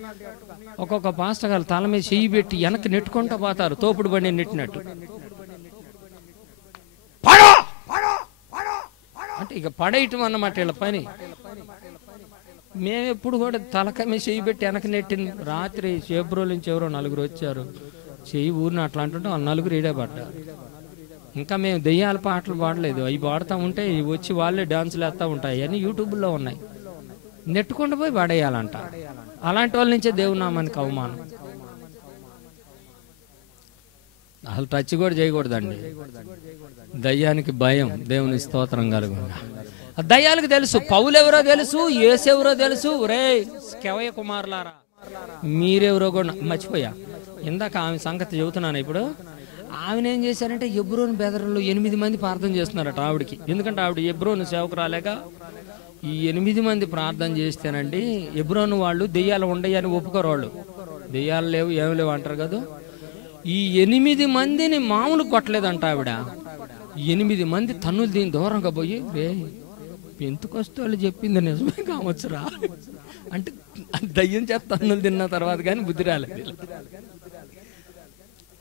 ఒక్కొక్క పాస్టర్ గారు తల మీద చెయ్యి పెట్టి వెనక్కి నెట్టుకుంటూ పోతారు, తోపుడు బండి నెట్టినట్టు. అంటే ఇక పడేయటం అన్నమాట వీళ్ళ పని. మేము ఎప్పుడు కూడా తలకాయ మీద చెయ్యి పెట్టి వెనక నెట్టిన. రాత్రి చేబ్రోల నుంచి ఎవరో 4 వచ్చారు, చెయ్యి ఊరిని అట్లా అంటుంటే ఆ 4 ఈడే పడ్డారు. ఇంకా మేము దెయ్యాల పాటలు పాడలేదు, అవి పాడుతూ ఉంటే వచ్చి వాళ్ళే డాన్సులు వేస్తూ ఉంటాయి అని యూట్యూబ్లో ఉన్నాయి. నెట్టుకుంటూ పోయి పడేయాలంట. అలాంటి వాళ్ళ నుంచే దేవునామానికి అవమానం. అసలు టచ్ కూడా చేయకూడదండి. దయ్యానికి భయం, దేవుని స్తోత్రం కలుగుండా. దయ్యాలకు తెలుసు పౌలెవరో తెలుసు, యేసెవరో తెలుసు. రే కెవయ కుమారులారా మీరెవరో కూడా మర్చిపోయా. ఇందాక ఆమె సంగతి చెబుతున్నాను. ఇప్పుడు ఆమెనేం చేశారంటే ఎబ్రోను బెదరులు 8 మంది ప్రార్థన చేస్తున్నారట ఆవిడికి. ఎందుకంటే ఆవిడ ఎబ్రోను సేవకురాలేక ఈ 8 మంది ప్రార్థన చేస్తేనండి ఎబ్రోను వాళ్ళు దెయ్యాలు ఉండయని ఒప్పుకోరు. వాళ్ళు దెయ్యాలు లేవు ఏమి లేవు అంటారు కదా. ఈ 8 మందిని మామూలు కొట్టలేదంట ఆవిడ. 8 మంది తన్నులు దీని దూరంగా పోయి రే పెంతుకొస్తే వాళ్ళు చెప్పింది నిజమే కావచ్చురా అంటే దయ్యం చేత తన్నులు తిన్న తర్వాత కానీ బుద్ధి రాలేదు.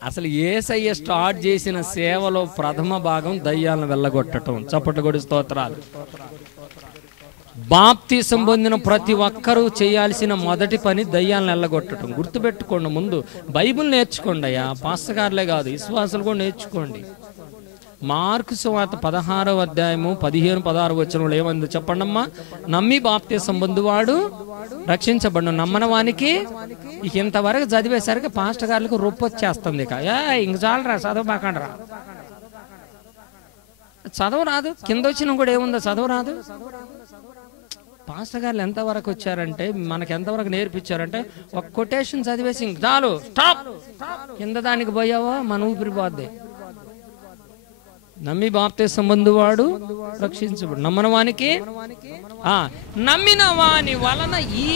అసలు యేసయ్య స్టార్ట్ చేసిన సేవలో ప్రథమ భాగం దయ్యాలను వెళ్ళగొట్టడం. చప్పట్లు కొడి స్తోత్రాలు. బాప్తిసం పొందిన ప్రతి ఒక్కరూ చేయాల్సిన మొదటి పని దయ్యాలను వెళ్ళగొట్టడం. గుర్తుపెట్టుకోండి, ముందు బైబిల్ నేర్చుకోండి అయ్యా, పాస్టర్ గారులే కాదు, విశ్వాసులు కూడా నేర్చుకోండి. మార్కు సువార్త 16వ అధ్యాయము 15-16 వచనంలో ఏమంది చెప్పండి అమ్మా. నమ్మి బాప్తిసం పొందువాడు రక్షించబడు, నమ్మని వానికి. ఇక ఇంతవరకు చదివేసరికి పాస్టర్ గారులకు రొప్పు వచ్చేస్తుంది. ఇక ఇంక చాలరా, చదువు బాకండ్రా, చదువు రాదు. కింద వచ్చిన కూడా ఏముందో చదువు రాదు. పాస్టర్ గారు ఎంతవరకు వచ్చారంటే, మనకి ఎంతవరకు నేర్పించారంటే, ఒక కొటేషన్ చదివేసి ఇంక చాలు, స్టాప్, కింద దానికి పోయావో మన ఊపిరి పోద్ది. నమ్మి బాప్తిసం పొందువాడు రక్షించబడు, నమ్మని వానికి నమ్మిన వాని వలన ఈ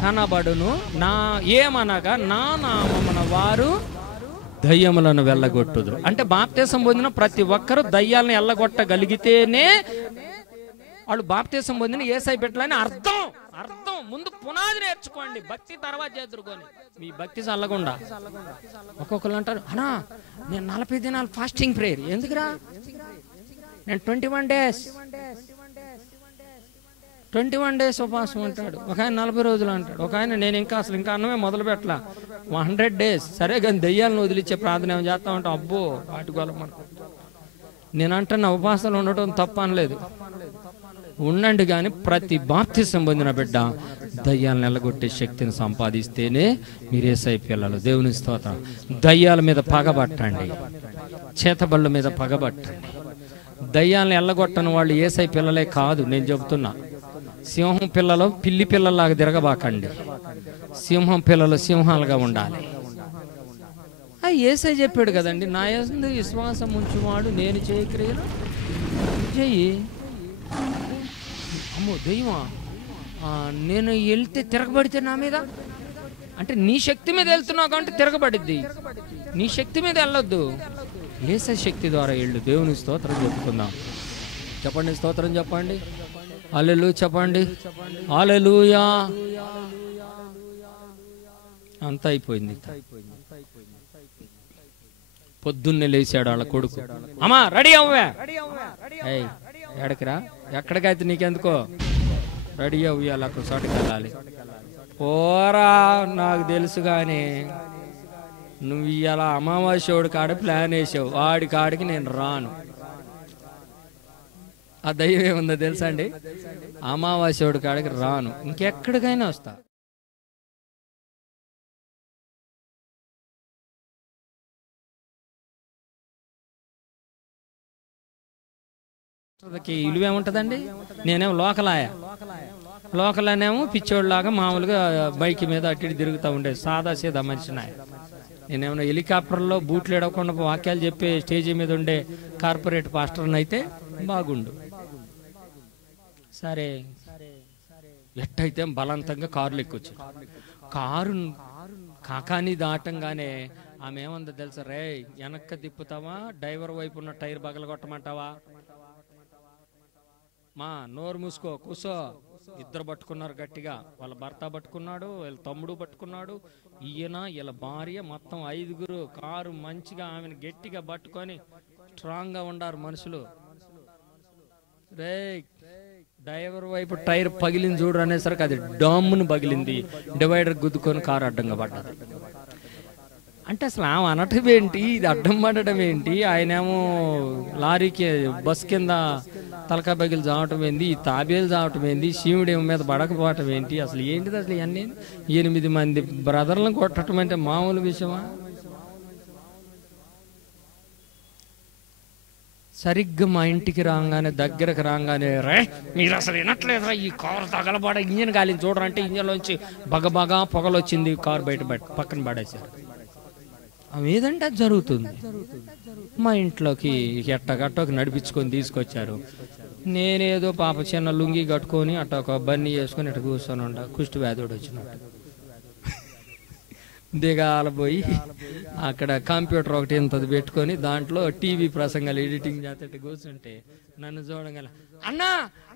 కనబడును, నా ఏమనగా నా నామమున వారు దయ్యములను వెళ్ళగొట్టుదురు. అంటే బాప్తిసం పొందిన ప్రతి ఒక్కరూ దయ్యాలను వెళ్ళగొట్టగలిగితేనే వాళ్ళు బాప్తిసం పొందిన యేసయ్య బిడ్డలని అర్థం. అర్థం ముందు పునాది నేర్చుకోండి, భక్తి తర్వాత చేదురుకొని. మీ భక్తి చల్లకుండా ఒక్కొక్కరు అంటారు, అన్నా నేను 40 దినాలు ఫాస్టింగ్ ప్రేయర్. ఎందుకురా? నేను 21 డేస్ ఉపవాసం అంటాడు. ఒక ఆయన 40 రోజులు అంటాడు. ఒక ఆయన నేను ఇంకా అన్నమే మొదలు పెట్టలా, 100 days. సరే కానీ దెయ్యాలను వదిలిచ్చే ప్రార్థన ఏమైనా చేస్తా ఉంటాం. అబ్బో వాటి గోల మనకు. నేను అంటున్న ఉపవాసాలు ఉండటం తప్ప అనలేదు, ఉండండి. కానీ ప్రతి బాప్తిసం పొందిన బిడ్డ దయ్యాలను ఎల్లగొట్టే శక్తిని సంపాదిస్తేనే మీరు యేసయ్య పిల్లలు. దేవుని స్తోత్రం. దయ్యాల మీద పగబట్టండి, చేతబళ్ళ మీద పగబట్టండి. దయ్యాలను ఎల్లగొట్టని వాళ్ళు యేసయ్య పిల్లలే కాదు. నేను చెబుతున్నా, సింహం పిల్లలు పిల్లి పిల్లలాగా తిరగబాకండి. సింహం పిల్లలు సింహాలుగా ఉండాలి. యేసయ్య చెప్పాడు కదండి, నా యందు విశ్వాసం ఉంచువాడు నేను చేయ క్రియలు చెయ్యి. అమ్మో దెయ్యమా, నేను వెళ్తే తిరగబడితే నా మీద, అంటే నీ శక్తి మీద వెళ్తున్నావు కాబట్టి తిరగబడిద్ది. నీ శక్తి మీద వెళ్ళొద్దు, యేసయ్య శక్తి ద్వారా వెళ్ళు. దేవుని స్తోత్రం చెప్పుకుందాం. చెప్పండి, స్తోత్రం చెప్పండి, హల్లెలూయా చెప్పండి, హల్లెలూయా. అంతా అయిపోయింది. పొద్దున్నే లేచాడు వాళ్ళ కొడుకు, అమ్మా రెడీ అవ్వే. ఎక్కడికిరా? ఎక్కడికైతే నీకెందుకో, రెడీ అవ్వాలి, అక్కడ చోటుకి వెళ్ళాలి. పోరా, నాకు తెలుసు కానీ నువ్వు ఇవాళ అమావాస్యోడి కాడ ప్లాన్ వేసావు, వాడి కాడికి నేను రాను. ఆ దయ్యం ఏముందో తెలుసా అండి? అమావాస్యోడి కాడికి రాను, ఇంకెక్కడికైనా వస్తా. ఇలువ ఏముంటదండి? నేనేమో లోకల్ అనేమో పిచ్చోళ్ళలాగా మామూలుగా బైక్ మీద అటు తిరుగుతూ ఉండే సాదా సీదా మనిషిని. నేనేమన్నా హెలికాప్టర్లో బూట్లు ఎడవకుండా వాక్యాలు చెప్పే స్టేజీ మీద ఉండే కార్పొరేట్ పాస్టర్ని అయితే బాగుండు. సరే ఎట్టయితే బలవంతంగా కారులు ఎక్కొచ్చు. కారు కాకాని దాటంగానే ఆమె ఏమందో తెలుసా, రే వెనక్కి తిప్పుతావా, డ్రైవర్ వైపు ఉన్న టైర్ పగలగొట్టమంటావా? మా నోరు మూసుకో, కూసో. ఇద్దరు పట్టుకున్నారు గట్టిగా, వాళ్ళ భర్త పట్టుకున్నాడు, వీళ్ళ తమ్ముడు పట్టుకున్నాడు, ఈయన వీళ్ళ భార్య, మొత్తం 5గురు. కారు మంచిగా ఆమెను గట్టిగా పట్టుకొని స్ట్రాంగ్ గా ఉండారు మనుషులు. రే డ్రైవర్ వైపు టైర్ పగిలింది చూడు అనేసరికి అది డమ్మును పగిలింది, డివైడర్ గుద్దుకొని కారు అడ్డంగా పడ్డారు. అంటే అసలు ఆమె అనటం ఏంటి, ఇది అడ్డం పడడం ఏంటి, ఆయనేమో లారీకి బస్ కింద తలకా బగిలు చావటం ఏంది, ఈ తాబేలు చావటం ఏంది, శివుడి మీద పడకపోవటం ఏంటి, అసలు ఏంటిది అసలు ఇవన్నీ? 8 మంది బ్రదర్లను కొట్టడం అంటే మామూలు విషయమా? సరిగ్గా మా ఇంటికి రాగానే, దగ్గరకు రాగానే, రే మీరు అసలు వినట్లేదురా, ఈ కారు తగలబడ ఇంజన్ గాలిని చూడరంటే ఇంజన్లోంచి బగబగా పొగలు వచ్చింది, కారు బయట పక్కన పడేశారు. ఏదంటే అది జరుగుతుంది. మా ఇంట్లోకి ఎట్టగట్టోకి నడిపించుకొని తీసుకొచ్చారు. నేనేదో పాప చిన్న లుంగి కట్టుకొని అట్ట ఒక బన్నీ వేసుకొని ఇట్లా కూర్చొని ఉండ, కుష్టి వ్యాధుడు వచ్చినట్టు దిగాల పోయి అక్కడ కంప్యూటర్ ఒకటి ఇంతది పెట్టుకొని దాంట్లో టీవీ ప్రసంగాలు ఎడిటింగ్ చేస్తే కూర్చుంటే నన్ను చూడగల, అన్నా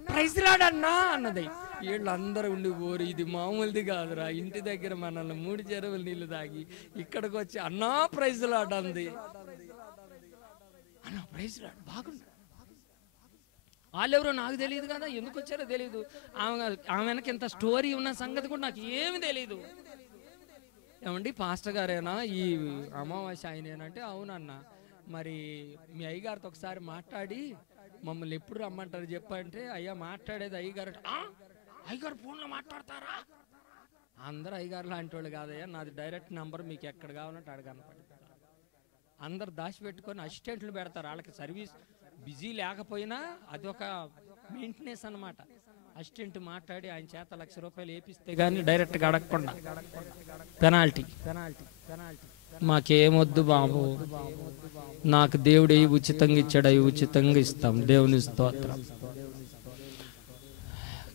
ప్రైజ్ లార్డ్ అన్నా అన్నది. వీళ్ళందరూ ఉండి ఓరు ఇది మామూలుది కాదురా, ఇంటి దగ్గర మనల్ని 3 చెరువులు నీళ్లు తాగి ఇక్కడికి వచ్చి అన్నా ప్రైజ్ లార్డ్ అంది. అన్నా ప్రైజ్ లార్డ్ బాగుంది. వాళ్ళెవరో నాకు తెలియదు కదా, ఎందుకు వచ్చారో తెలియదు. ఆమె వెనక ఎంత స్టోరీ ఉన్న సంగతి కూడా నాకు ఏమి తెలియదు. ఏమండి పాస్టర్ గారేనా ఈ అమావాస్య ఆయనేనంటే అవునన్నా. మరి మీ అయ్యగారితో ఒకసారి మాట్లాడి మమ్మల్ని ఎప్పుడు రమ్మంటారు చెప్పంటే, అయ్యా మాట్లాడేది అయ్యగారు. అయ్యగారు ఫోన్లో మాట్లాడతారా? అందరూ అయ్యగారు లాంటి వాళ్ళు కాదయ్యా, నాది డైరెక్ట్ నంబర్, మీకు ఎక్కడ కావాలంటే అడగను. అందరు దాచిపెట్టుకొని అసిస్టెంట్లు పెడతారు. వాళ్ళకి సర్వీస్ బిజీ లేకపోయినా అది ఒక మెయింటెనెన్స్ అన్నమాట. అసిస్టెంట్ మాట్లాడి ఆయన చేత ₹1,00,000 వేపిస్తే కానీ డైరెక్ట్గా అడగకుండా పెనాల్టీ. మాకేమొద్దు బాబు, నాకు దేవుడు ఉచితంగా ఇచ్చాడు, అవి ఉచితంగా ఇస్తాం. దేవుని స్తోత్రం.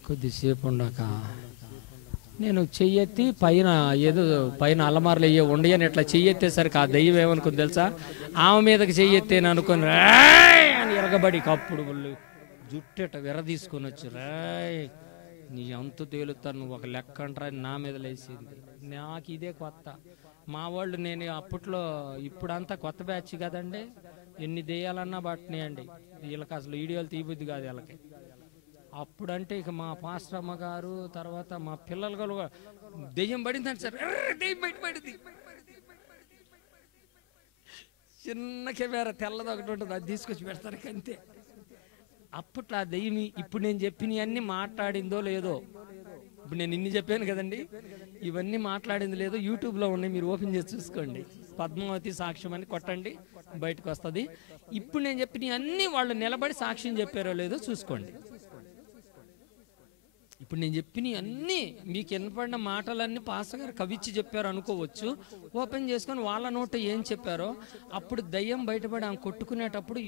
కొద్దిసేపు ఉండక నేను చెయ్యెత్తి పైన అలమార్లు అయ్యే ఉండయని ఇట్లా చెయ్యెత్తేసరికి ఆ దెయ్యం ఏమనుకుంది తెలుసా, ఆమె మీదకి చెయ్యెత్తేని అనుకుని అని ఎరగబడి కప్పుడు వాళ్ళు జుట్టెట విరదీసుకొని వచ్చి రాయ్ నీ అంతు తేలుతాను, నువ్వు ఒక లెక్క అంటారా నా మీద లేచింది. నాకు ఇదే కొత్త. మా వాళ్ళు నేను అప్పట్లో, ఇప్పుడంతా కొత్త బ్యాచ్ కదండి, ఎన్ని దెయ్యాలన్నా పట్టినాయండి. వీళ్ళకి అసలు వీడియోలు తీయబుద్ది కాదు వీళ్ళకి. అప్పుడంటే ఇక మా పాస్టర్ అమ్మ గారు తర్వాత మా పిల్లలు కూడా దెయ్యం పడిందంటే సార్ దెయ్యం బయటపడింది. చిన్న కెమెరా తెల్లది ఒకటి ఉంటుంది, అది తీసుకొచ్చి పెడతారు అంతే. అప్పట్లో ఆ దెయ్యం ఇప్పుడు నేను చెప్పినవి అన్ని మాట్లాడిందో లేదో, ఇప్పుడు నేను ఇన్ని చెప్పాను కదండి, ఇవన్నీ మాట్లాడింది లేదో యూట్యూబ్లో ఉన్నాయి, మీరు ఓపెన్ చేసి చూసుకోండి. పద్మావతి సాక్ష్యం అని కొట్టండి, బయటకు వస్తుంది. ఇప్పుడు నేను చెప్పినవి అన్ని వాళ్ళు నిలబడి సాక్ష్యం చెప్పారో లేదో చూసుకోండి. ఇప్పుడు నేను చెప్పినవి అన్నీ మీకు వినపడిన మాటలన్నీ పాస్టర్ గారు కవిచ్చి చెప్పారు అనుకోవచ్చు. ఓపెన్ చేసుకొని వాళ్ళ నోట ఏం చెప్పారో, అప్పుడు దయ్యం బయటపడి ఆమె కొట్టుకునేటప్పుడు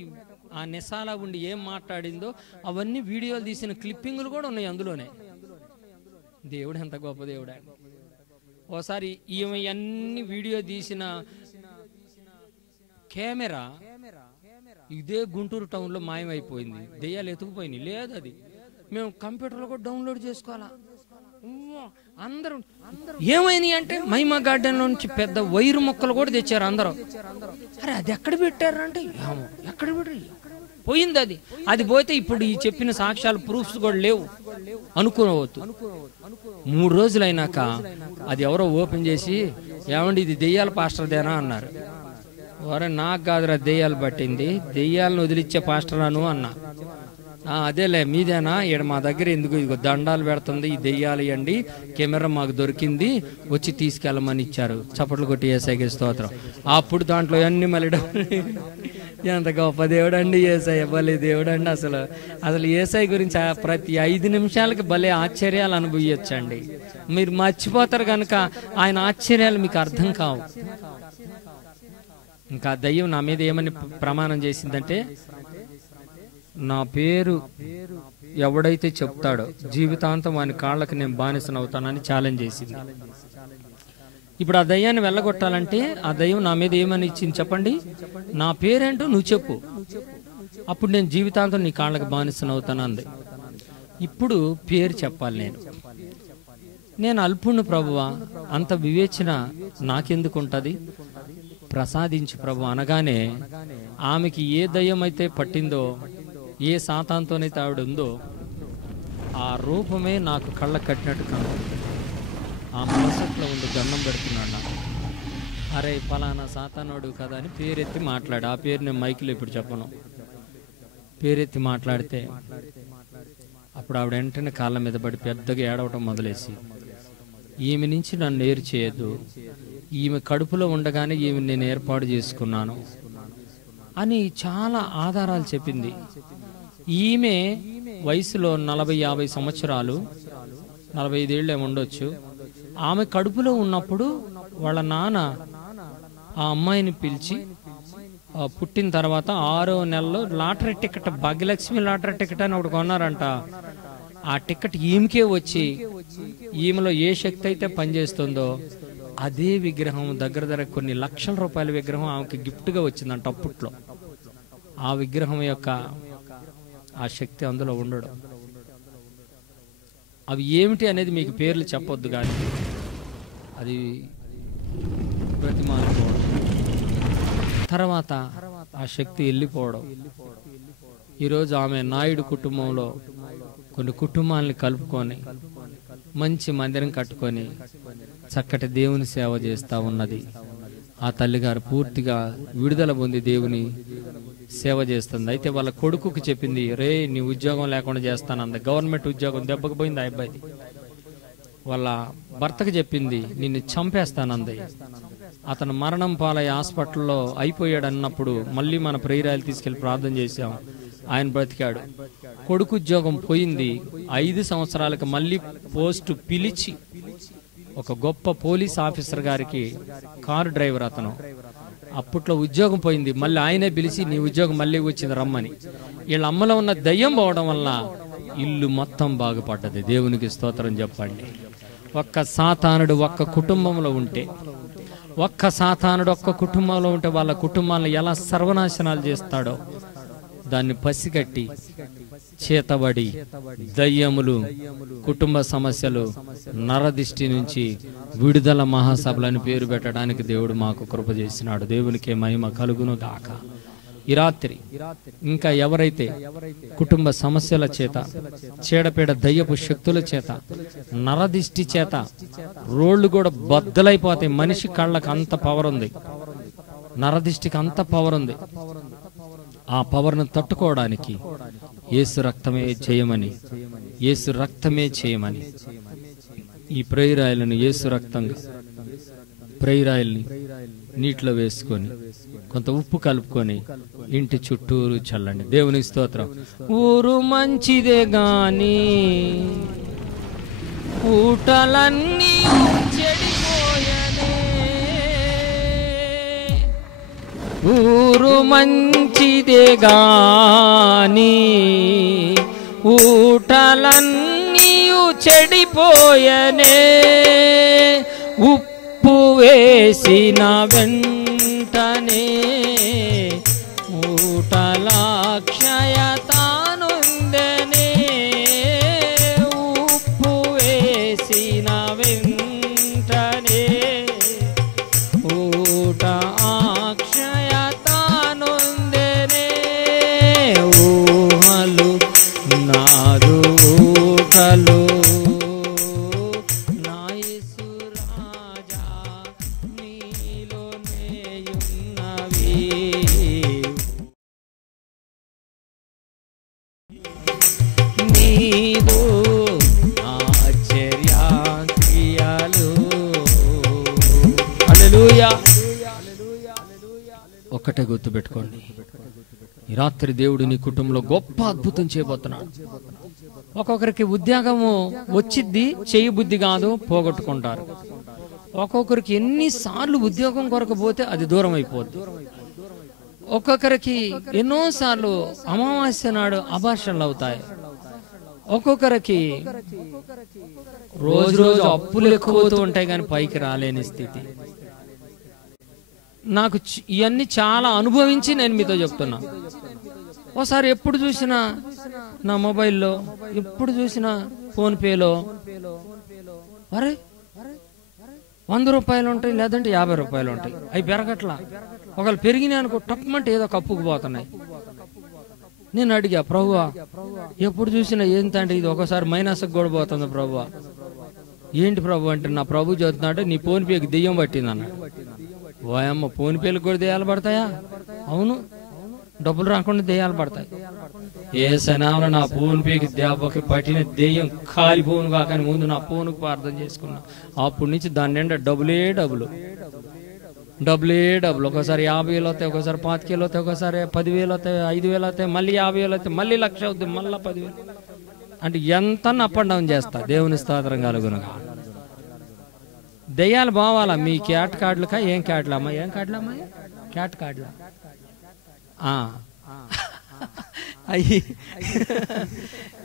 ఆ నెసాలా ఉండి ఏం మాట్లాడిందో అవన్నీ వీడియోలు తీసిన క్లిప్పింగ్లు కూడా ఉన్నాయి అందులోనే. దేవుడు ఎంత గొప్ప దేవుడా. ఓసారి ఈమె అన్ని వీడియో తీసిన కెమెరా ఇదే గుంటూరు టౌన్లో మాయమైపోయింది. దెయ్యాలు ఎత్తుకుపోయినాయి. లేదు, అది మేము కంప్యూటర్లో కూడా డౌన్లోడ్ చేసుకోవాలా. అందరూ ఏమైనాయి అంటే మహిమా గార్డెన్ నుంచి పెద్ద వైరు మొక్కలు కూడా తెచ్చారు అందరూ. అరే అది ఎక్కడ పెట్టారంటే ఎక్కడ పెట్టారు, పోయింది అది. అది పోతే ఇప్పుడు ఈ చెప్పిన సాక్ష్యాలు ప్రూఫ్స్ కూడా లేవు అనుకోవద్దు. 3 రోజులు అయినాక అది ఎవరో ఓపెన్ చేసి, ఏమండి ఇది దెయ్యాల పాస్టర్దేనా అన్నారు. వరే నాకు కాదురా దెయ్యాలు పట్టింది, దెయ్యాలను వదిలిచ్చే పాస్టర్ అను అన్నా. అదేలే మీదేనా, ఇక్కడ మా దగ్గర ఎందుకు ఇదిగో దండాలు పెడుతుంది, ఈ దెయ్యాలు ఇవ్వండి, కెమెరా మాకు దొరికింది, వచ్చి తీసుకెళ్ళమని ఇచ్చారు. చప్పట్లు కొట్టి యేసయ్యకి స్తోత్రం. అప్పుడు దాంట్లో అన్ని మళ్ళీ ఎంత గొప్ప దేవుడు అండి యేసయ్య, భలే దేవుడు అండి. అసలు యేసయ్య గురించి ప్రతి 5 నిమిషాలకి భలే ఆశ్చర్యాలు అనుభవించండి. మీరు మర్చిపోతారు కనుక ఆయన ఆశ్చర్యాలు మీకు అర్థం కావు. ఇంకా దయ్యం నా మీద ఏమని ప్రమాణం చేసిందంటే, నా పేరు ఎవడైతే చెప్తాడో జీవితాంతం వాని కాళ్ళకి నేను బానిసనవుతానని ఛాలెంజ్ చేసింది. ఇప్పుడు ఆ దయ్యాన్ని వెళ్ళగొట్టాలంటే ఆ దయ్యం నా మీద ఏమని ఇచ్చింది చెప్పండి, నా పేరేంటో నువ్వు చెప్పు, అప్పుడు నేను జీవితాంతం నీ కాళ్ళకి బానిసనవుతాను అంది. ఇప్పుడు పేరు చెప్పాలి. నేను అల్పుణ్ణి ప్రభువా, అంత వివేచన నాకెందుకు ఉంటుంది, ప్రసాదించు ప్రభు అనగానే ఆమెకి ఏ దయ్యం అయితే పట్టిందో, ఏ సాతాన్తోనైతే ఆవిడ ఉందో ఆ రూపమే నాకు కళ్ళ కట్టినట్టు కనబడుతుంది. ఆ మనసులో ఉండి దండం పెడుతున్నాడు నాకు. అరే ఫలానా సాతానోడు కదా అని పేరెత్తి మాట్లాడు. ఆ పేరు నేను మైకులో ఇప్పుడు చెప్పను. పేరెత్తి మాట్లాడితే అప్పుడు ఆవిడ వెంటనే కాళ్ళ మీద పడి పెద్దగా ఏడవటం మొదలేసి, ఈమె నుంచి నన్ను ఏరు చేయొద్దు, ఈమె కడుపులో ఉండగానే ఈమె నేను ఏర్పాటు చేసుకున్నాను అని చాలా ఆధారాలు చెప్పింది. ఈమె వయసులో 40-50 సంవత్సరాలు, 45 ఏళ్ళు ఏమి ఉండొచ్చు. ఆమె కడుపులో ఉన్నప్పుడు వాళ్ళ నాన్న ఆ అమ్మాయిని పిలిచి పుట్టిన తర్వాత 6వ నెలలో lottery ticket, Bhagyalakshmi lottery ticket అని ఒకటి కొన్నారంట. ఆ టికెట్ ఈమెకే వచ్చి ఈమెలో ఏ శక్తి అయితే పనిచేస్తుందో అదే విగ్రహం దగ్గర కొన్ని లక్షల రూపాయల విగ్రహం ఆమెకి గిఫ్ట్గా వచ్చిందంట అప్పట్లో. ఆ విగ్రహం యొక్క ఆ శక్తి అందులో ఉండడం. అవి ఏమిటి అనేది మీకు పేర్లు చెప్పొద్దు, కానీ అది బ్రతిమాలిపోవడం, తర్వాత ఆ శక్తి వెళ్ళిపోవడం. ఈరోజు ఆమె నాయుడు కుటుంబంలో కొన్ని కుటుంబాలని కలుపుకొని మంచి మందిరం కట్టుకొని చక్కటి దేవుని సేవ చేస్తూ ఉన్నది. ఆ తల్లిగారు పూర్తిగా విడుదల పొంది దేవుని సేవ చేస్తుంది. అయితే వాళ్ళ కొడుకుకి చెప్పింది, రే నీ ఉద్యోగం లేకుండా చేస్తానంది. గవర్నమెంట్ ఉద్యోగం దెబ్బకు పోయింది ఆ అబ్బాయి. వాళ్ళ భర్తకు చెప్పింది, నిన్ను చంపేస్తానంది. అతను మరణం పాలై హాస్పిటల్లో అయిపోయాడు అన్నప్పుడు మళ్ళీ మన ప్రేరాలు తీసుకెళ్లి ప్రార్థన చేశాం. ఆయన బ్రతికాడు. కొడుకు ఉద్యోగం పోయింది. 5 సంవత్సరాలకు మళ్ళీ పోస్టు పిలిచి ఒక గొప్ప పోలీస్ ఆఫీసర్ గారికి కారు డ్రైవర్ అతను. అప్పట్లో ఉద్యోగం పోయింది, మళ్ళీ ఆయనే పిలిచి నీ ఉద్యోగం మళ్ళీ వచ్చింది రమ్మని. వీళ్ళ అమ్మలో ఉన్న దయ్యం పోవడం వల్ల ఇల్లు మొత్తం బాగుపడ్డది. దేవునికి స్తోత్రం చెప్పండి. ఒక్క సాతానుడు ఒక్క కుటుంబంలో ఉంటే, ఒక్క సాతానుడు ఒక్క కుటుంబంలో ఉంటే వాళ్ళ కుటుంబాలను ఎలా సర్వనాశనాలు చేస్తాడో దాన్ని పసిగట్టి చేతబడి దయ్యములు, కుటుంబ సమస్యలు, నరదిష్టి నుంచి విడుదల మహాసభలను పేరు పెట్టడానికి దేవుడు మాకు కృప చేసినాడు. దేవునికే మహిమ కలుగును గాక. ఈ రాత్రి ఇంకా ఎవరైతే కుటుంబ సమస్యల చేత, చీడపీడ దయ్యపు శక్తుల చేత, నరదిష్టి చేత రోళ్లు కూడా బద్దలైపోతాయి. మనిషి కళ్ళకు అంత పవర్ ఉంది, నరదిష్టికి అంత పవర్ ఉంది. ఆ పవర్ను తట్టుకోవడానికి యేసు రక్తమే చేయమని, యేసు రక్తమే చేయమని ఈ ప్రేరాయలను యేసు రక్తంగా ప్రేరాయల్ని నీటిలో వేసుకొని కొంత ఉప్పు కలుపుకొని ఇంటి చుట్టూరు చల్లండి. దేవునికి స్తోత్రం. ఊరు మంచిదే గాని ఊటలన్నీ చెడిపోయనే, ఊరు మంచిదే గాని ఊటలన్నీ చెడిపోయనే, ఉప్పు వేసిన వెంటనే ఊటల క్షయతానుందనే, ఉప్పు వేసిన వెంటనే ఊట అక్షయతానుందనే, ఊహలు నాదు ఊటలు ఒక్కటే గుర్తుపెట్టుకోండి, ఈ రాత్రి దేవుడు నీ కుటుంబంలో గొప్ప అద్భుతం చేయబోతున్నాడు. ఒక్కొక్కరికి ఉద్యోగము వచ్చిద్ది, చేయి బుద్ధి కాదు, పోగొట్టుకుంటారు. ఒక్కొక్కరికి ఎన్నిసార్లు ఉద్యోగం కొరకు పోతే అది దూరం అయిపోద్ది. ఒక్కొక్కరికి ఎన్నోసార్లు అమావాస్య నాడు అభాషణలు అవుతాయి. ఒక్కొక్కరికి రోజు రోజు అప్పులు ఎక్కువవుతూ ఉంటాయి కానీ పైకి రాలేని స్థితి. నాకు ఇవన్నీ చాలా అనుభవించి నేను మీతో చెప్తున్నా. ఒకసారి ఎప్పుడు చూసినా నా మొబైల్లో, ఎప్పుడు చూసినా ఫోన్ పేలో అరే 100 రూపాయలు ఉంటాయి, లేదంటే 50 రూపాయలు ఉంటాయి. అవి పెరగట్లా. ఒకవేళ పెరిగినాయి అనుకో టప్మంటే ఏదో కప్పుకు పోతున్నాయి. నేను అడిగా, ప్రభువా ఎప్పుడు చూసినా ఏంటంటే ఇది ఒకసారి మైనస్కి కూడా పోతుంది ప్రభువా, ఏంటి ప్రభు అంటే, నా ప్రభు చదువుతున్నాడు నీ ఫోన్ పేకి దెయ్యం పట్టింది అన్నాడు. ఓయమ్మ, ఫోన్ పేలకు కూడా దెయ్యాలు పడతాయా? అవును, డబ్బులు రాకుండా దెయ్యాలు పడతాయి. ఏ సనాలు నా ఫోన్ పేకి దెబ్బకి పట్టిన దెయ్యం కాలిపోను కాకని ముందు నా ఫోన్కు ప్రార్థన చేసుకున్నా. అప్పటి నుంచి దాని నిండా డబ్బులే డబ్బులు. ఒకసారి 50,000 వస్తాయి, ఒకసారి 5,000 వస్తాయి, ఒకసారి 10,000 వస్తాయి, 5,000 వస్తాయి, మళ్ళీ 50,000 వస్తాయి, మళ్ళీ 1,00,000 అవుతుంది, మళ్ళీ 10,000. అంటే ఎంత అప్ అండ్ డౌన్ చేస్తా. దేవుని స్తోత్రం కలుగునుగా. దెయ్యాలు బావాలా మీ క్యాట్ కార్డులకా? ఏం కార్డులమ్మా? ఏం కార్డులమ్మా? క్యాట్ కార్డులా? అయ్యి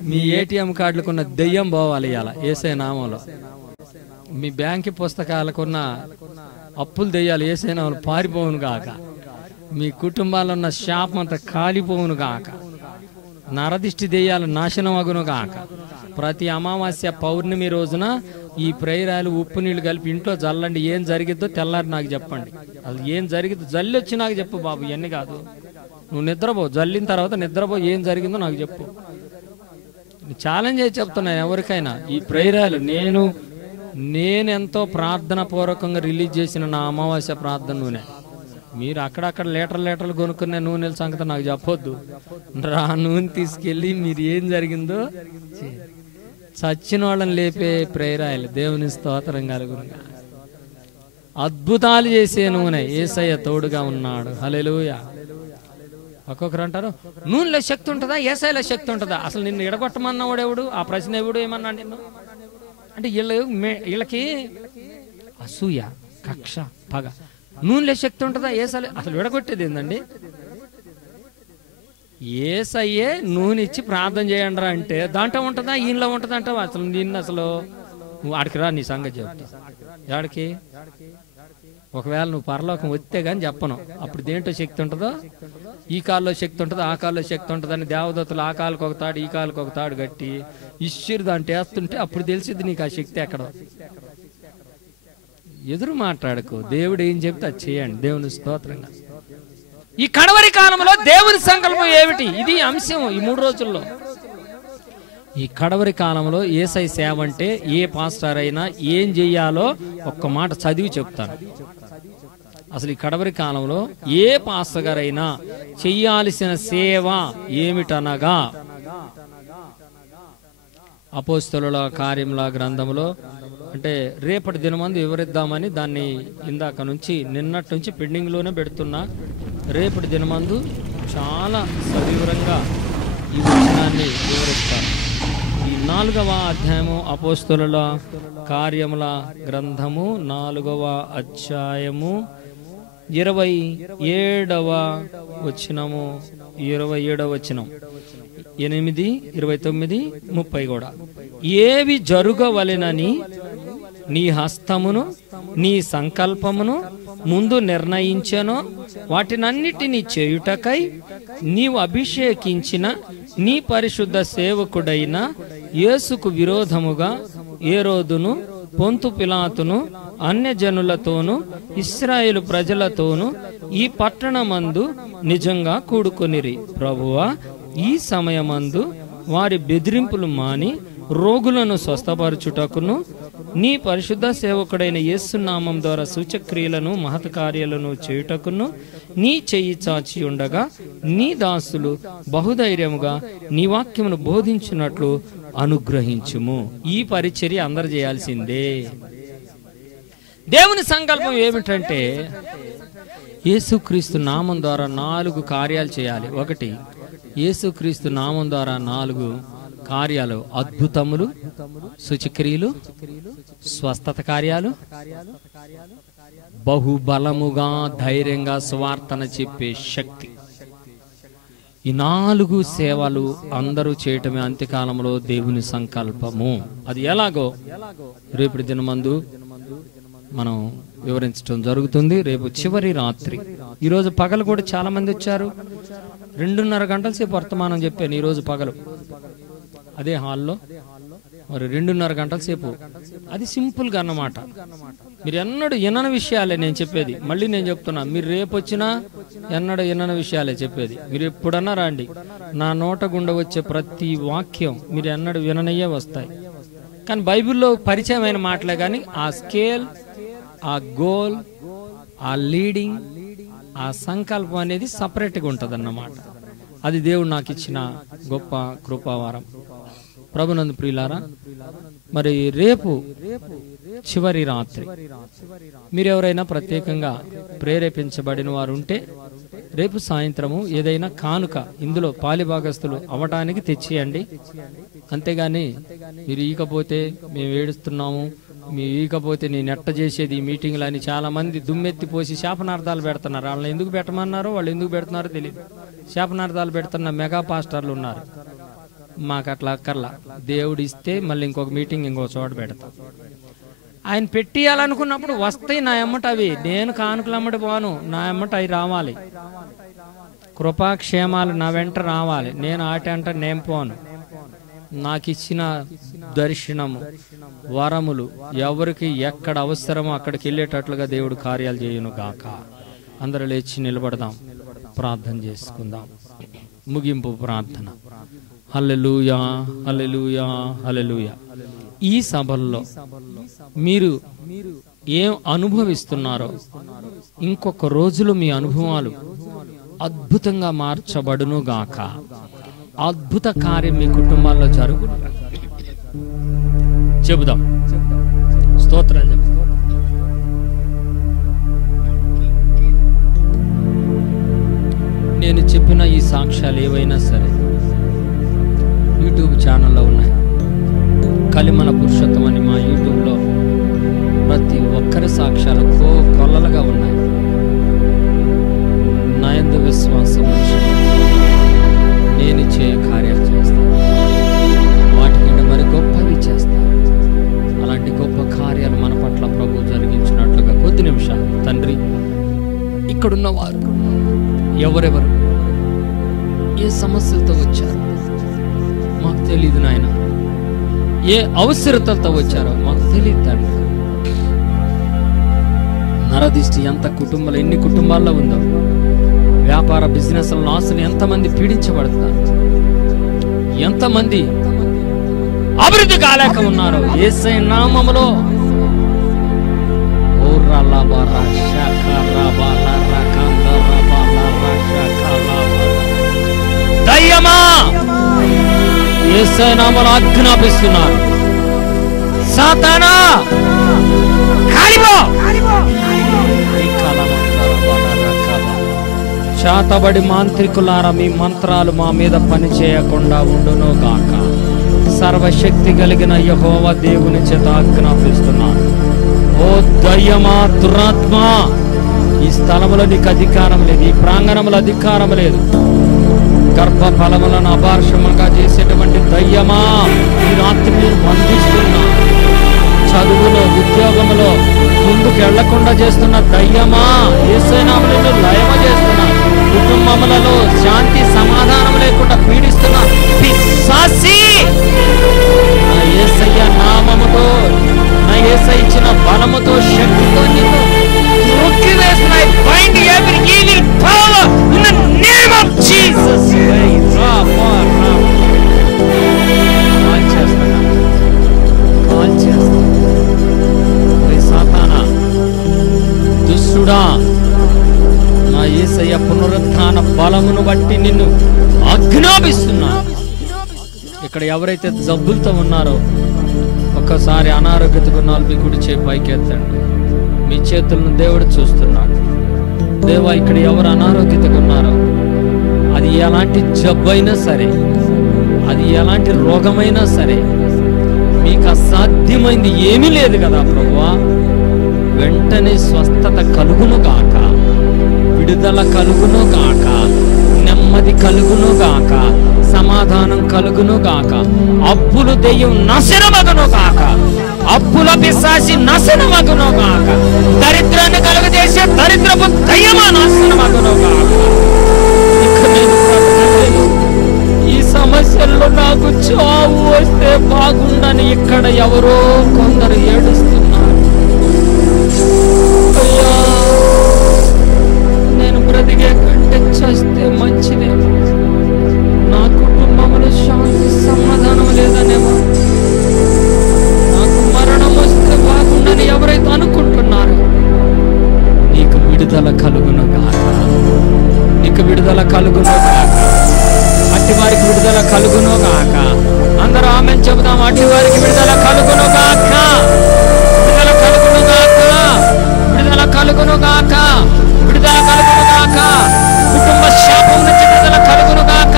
మీ ఏటీఎం కార్డులకున్న దెయ్యం పోవాలి ఇవాళ యేసే నామంలో. మీ బ్యాంక్ పుస్తకాలకున్న అప్పులు దెయ్యాలు యేసే నామంలో పారిపోవును గాక. మీ కుటుంబాల్లో ఉన్న శాపం అంతా కాలిపోవును గాక. నరదిష్టి దెయ్యాలు నాశనం అగును గాక. ప్రతి అమావాస్య పౌర్ణమి రోజున ఈ ప్రేయర్ ఆయిల్ ఉప్పు నీళ్లు కలిపి ఇంట్లో జల్లండి. ఏం జరిగిద్దో తెల్లారి నాకు చెప్పండి. అది ఏం జరిగిద్దో జల్లి వచ్చి నాకు చెప్పు బాబు, ఇవన్నీ కాదు. నువ్వు నిద్రపో, జల్లిన తర్వాత నిద్రపో, ఏం జరిగిందో నాకు చెప్పు. ఛాలెంజ్ చేసి చెప్తున్నా ఎవరికైనా. ఈ ప్రేయర్ ఆయిల్ నేను ఎంతో ప్రార్థన పూర్వకంగా రిలీజ్ చేసిన నా అమావాస్య ప్రార్థన నూనె. మీరు అక్కడక్కడ లీటర్లు కొనుక్కునే నూనెల సంగతి నాకు చెప్పొద్దు. నూనె తీసుకెళ్ళి మీరు ఏం జరిగిందో చచ్చిన వాళ్ళని లేపే ప్రేయర్ ఆయిల్. దేవుని స్తోత్రం కలుగును. అద్భుతాలు చేసే నూనె. యేసయ్య తోడుగా ఉన్నాడు. హల్లెలూయా. ఒక్కొక్కరు అంటారు, నూనెలో శక్తి ఉంటుందా, యేసయ్యలో శక్తి ఉంటుందా? అసలు నిన్ను ఎడగొట్టమన్నవాడు ఎవడు? ఆ ప్రశ్న ఎవడు ఏమన్నాడు నిన్ను? అంటే వీళ్ళకి అసూయ, కక్ష, పగ. నూనెలో శక్తి ఉంటుందా, యేసయ్య? అసలు విడగొట్టేది ఏందండి? యేసయ్యే నూనె ఇచ్చి ప్రార్థన చేయండి రా అంటే దాంట్లో ఉంటుందా, ఈయనలో ఉంటుందా అంటావు? అసలు నిన్ను అసలు నువ్వు ఆడికి రా, నీ సంగతి చెప్తా. ఆడికి ఒకవేళ నువ్వు పరలోకం వస్తే గాని చెప్పను. అప్పుడు దేంట్లో శక్తి ఉంటుందో, ఈ కాల్లో శక్తి ఉంటుందో, ఆ కాల్లో శక్తి ఉంటుందని దేవదత్తులు ఆ కాలుకి ఒక తాడు, ఈ కాలుకి ఒక తాడు కట్టి ఇష్యూరు దాంట్లో వేస్తుంటే అప్పుడు తెలిసిద్ది నీకు ఆ శక్తి ఎక్కడో. ఎదురు మాట్లాడకు. దేవుడు ఏం చెప్తే అది చేయండి. దేవుని స్తోత్రంగా. ఈ కడవరి కాలంలో దేవుని సంకల్పం ఏమిటి? ఇది అంశం ఈ 3 రోజుల్లో. ఈ కడవరి కాలంలో యేసయ్య సేవ అంటే ఏ పాస్టర్ అయినా ఏం చెయ్యాలో ఒక్క మాట చదివి చెప్తాను. అసలు ఈ కడవరి కాలంలో ఏ పాస్టర్ గారైనా చెయ్యాల్సిన సేవ ఏమిటనగా, అపోస్తలుల కార్యముల గ్రంథంలో అంటే రేపటి దినమందు వివరిద్దామని దాన్ని ఇందాక నుంచి నిన్నటి నుంచి పెండింగ్ లోనే పెడుతున్నా. రేపటి దినమందు చాలా సవివరంగా ఈ విషయాన్ని వివరిస్తాను. ఈ 4వ అధ్యాయము అపోస్తలుల కార్యముల గ్రంథము 4వ అధ్యాయము 27వ వచనము 27వ వచనం 8, 29, 30 కూడా. ఏవి జరుగవలెనని నీ హస్తమును నీ సంకల్పమును ముందు నిర్ణయించెనో వాటినన్నిటినీ చేయుటకై నీవు అభిషేకించిన నీ పరిశుద్ధ సేవకుడైన యేసుకు విరోధముగా హేరోదును, పొంతు పిలాతును, అన్యజనులతోనూ ఇశ్రాయేలు ప్రజలతోనూ ఈ పట్టణమందు నిజంగా కూడుకొనిరి. ప్రభువా, ఈ సమయమందు వారి బెదిరింపులు మాని రోగులను స్వస్థపరచుటకును నీ పరిశుద్ధ సేవకుడైన యేసు నామం ద్వారా సూచక్రియలను మహత్కార్యాలను చేయుటకును నీ చెయ్యి చాచి ఉండగా నీ దాసులు బహుధైర్యముగా నీ వాక్యమును బోధించినట్లు అనుగ్రహించుము. ఈ పరిచర్య అందరు చేయాల్సిందే. దేవుని సంకల్పం ఏమిటంటే యేసుక్రీస్తు నామం ద్వారా 4 కార్యాలు చేయాలి. 1, యేసుక్రీస్తు నామం ద్వారా 4 కార్యాలు: అద్భుతములు, సూచక్రియలు, స్వస్థత కార్యాలు, బహుబలముగా ధైర్యంగా స్వార్థన చెప్పే శక్తి. ఈ 4 సేవలు అందరూ చేయటమే అంత్యకాలంలో దేవుని సంకల్పము. అది ఎలాగో రేపటి దినమందు మనం వివరించడం జరుగుతుంది. రేపు చివరి రాత్రి. ఈరోజు పగలు కూడా చాలా మంది వచ్చారు. 2.5 గంటల సేపు వర్తమానం చెప్పాను ఈరోజు పగలు అదే హాల్లో. మరి 2.5 గంటల సేపు. అది సింపుల్ గా అన్నమాట. మీరు ఎన్నడూ వినని విషయాలే నేను చెప్పేది. మళ్ళీ నేను చెప్తున్నా, మీరు రేపు వచ్చినా ఎన్నడూ వినని విషయాలే చెప్పేది. మీరు ఎప్పుడన్నా రండి, నా నోట గుండా వచ్చే ప్రతి వాక్యం మీరు ఎన్నడూ విననయ్యే వస్తాయి. కానీ బైబిల్లో పరిచయమైన మాటలే. కానీ ఆ స్కేల్, ఆ గోల్, ఆ లీడింగ్, ఆ సంకల్పం అనేది సపరేట్గా ఉంటుంది అన్నమాట. అది దేవుడు నాకు ఇచ్చిన గొప్ప కృపావారం. ప్రభునందు ప్రియులారా, మరి రేపు చివరి రాత్రి మీరెవరైనా ప్రత్యేకంగా ప్రేరేపించబడిన వారు ఉంటే రేపు సాయంత్రము ఏదైనా కానుక ఇందులో పాలిభాగస్తులు అవ్వటానికి తెచ్చియండి. అంతేగాని మీరు ఈకపోతే మేము ఏడుస్తున్నాము, మీరు ఈకపోతే నేను ఎట్ట చేసేది ఈ మీటింగ్లు అని చాలా మంది దుమ్మెత్తి పోసి శాపనార్థాలు పెడుతున్నారు. వాళ్ళని ఎందుకు పెట్టమన్నారో, వాళ్ళు ఎందుకు పెడుతున్నారో తెలియదు. శాపనార్థాలు పెడుతున్న మెగా పాస్టర్లు ఉన్నారు. మాకు అట్లా అక్కర్లా. దేవుడు ఇస్తే మళ్ళీ ఇంకొక మీటింగ్ ఇంకో చోట పెడతాం. ఆయన పెట్టియాలనుకున్నప్పుడు వస్తాయి నా ఎమ్మట అవి. నేను కానుకలు అమ్మటి పోను, నా ఎమ్మట అవి రావాలి. కృపాక్షేమాలు నా వెంట రావాలి. నేను ఆట అంటే నేను పోను. నాకు ఇచ్చిన దర్శనము, వరములు ఎవరికి ఎక్కడ అవసరమో అక్కడికి వెళ్ళేటట్లుగా దేవుడు కార్యాలు చేయును గాక. అందరూ లేచి నిలబడదాం, ప్రార్థన చేసుకుందాం. ముగింపు ప్రార్థన. హల్లెలూయా, హల్లెలూయా, హల్లెలూయా. ఈ సభల్లో మీరు ఏం అనుభవిస్తున్నారో ఇంకొక రోజులో మీ అనుభవాలు అద్భుతంగా మార్చబడును గాక. అద్భుత కార్యం మీ కుటుంబాల్లో జరుగు. చెబుదాం, స్తోత్రాలు చెబుదాం. నేను చెప్పిన ఈ సాక్ష్యాలు ఏవైనా సరే యూట్యూబ్ ఛానల్లో ఉన్నాయి. కలిమల పురుషోత్తం అని మా యూట్యూబ్లో ప్రతి ఒక్కరి సాక్ష్యాలు కొల్లలుగా ఉన్నాయి. నాయందు విశ్వాసం ఉంచి నేను చేయ కార్యాలు చేస్తాను, వాటికంటే మరి గొప్పవి చేస్తాను. అలాంటి గొప్ప కార్యాలు మన పట్ల ప్రభు జరిగించినట్లుగా కొద్ది నిమిషాలు తండ్రి, ఇక్కడున్న వారు ఎవరెవరు ఏ సమస్యలతో వచ్చారు మాకు తెలియదు నాయన, ఏ అవసరతలతో వచ్చారో మాకు తెలియదు తండ్రి. నరదిష్టి ఎంత కుటుంబాలు, ఎన్ని కుటుంబాల్లో ఉందో, వ్యాపార బిజినెస్ లాసులు ఎంతమంది పీడించబడతారు, ఎంతమంది అభివృద్ధి కాలేక ఉన్నారు. యేసయ్య నామములో దయ్యమా యేసయ్య నామములో ఆజ్ఞాపిస్తున్నారు, సాతానా కాలిపో. శాతబడి మాంత్రికులారా, మీ మంత్రాలు మా మీద పని చేయకుండా ఉండును గాక. సర్వశక్తి కలిగిన యెహోవా దేవుని చేత ఆజ్ఞాపిస్తున్నాను, ఓ దయ్యమా, దురాత్మ, ఈ స్థలములో నీకు అధికారం లేదు, ఈ ప్రాంగణంలో అధికారం లేదు. గర్భ ఫలములను అభార్షముగా చేసేటువంటి దయ్యమా, ఈ రాత్రి మీరు బంధిస్తున్నా. చదువులో, ఉద్యోగంలో ముందుకు వెళ్లకుండా చేస్తున్న దయ్యమా, యేసయ్య నామములో లయమ చేస్తున్నా. కుటుంబములలో శాంతి సమాధానం లేకుండా పీడిస్తున్న పిశాచి, నా యేసయ్య నామముతో, నా యేసయ్య ఇచ్చిన బలముతో, శక్తితో నిన్ను తొక్కివేస్తున్న. I bind every evil power in the name of Jesus. సాతానా, దుష్టుడా, నా యేసయ్య పునరుత్థాన బలమును బట్టి నిన్ను ఆజ్ఞాపిస్తున్నా. ఇక్కడ ఎవరైతే జబ్బులతో ఉన్నారో ఒక్కసారి అనారోగ్యతకు మీ కుడి చేయి పైకెత్తండి. మీ చేతులను దేవుడు చూస్తున్నాడు. దేవా, ఇక్కడ ఎవరు అనారోగ్యతకు ఉన్నారో, అది ఎలాంటి జబ్బైనా సరే, అది ఎలాంటి రోగమైనా సరే, మీకు అసాధ్యమైంది ఏమీ లేదు కదా ప్రభువా. వెంటనే స్వస్థత కలుగును గాక, విడుదల కలుగును గాక, నెమ్మది కలుగును గాక, సమాధానం కలుగును గాక. అప్పులు దెయ్యం నాశనమగును గాక, అప్పుల పిశాచి నాశనమగును గాక, దరిద్రాన్ని కలుగజేసే దరిద్రపు దయ్యమా నాశనమగును గాక. ఇక నేను బ్రతకలేను, ఈ సమస్యల్లో నాకు చావు వస్తే బాగుండని ఇక్కడ ఎవరో కొందరు ఏడుస్తున్నారు. అయ్యా, నేను బ్రతికే కంటే చస్తే మంచిదే, నా కుటుంబంలో శాంతి సమాధానం లేదనేమో, నాకు మరణం వస్తే బాగుండని ఎవరైతే అనుకుంటున్నారు, నీకు విడుదల కలుగును గాక, నీకు విడుదల కలుగును గాక, అట్టి వారికి విడుదల కలుగును గాక. అందరూ ఆమేన్ చెబుదాం. అట్టి వారికి విడుదల కలుగును గాక, విడుదల కలుగును గాక, విడుదల కలుగును గాక, విడుదల కలుగును గాక. కుటుంబ శాపం నుంచి విడుదల కలుగును గాక,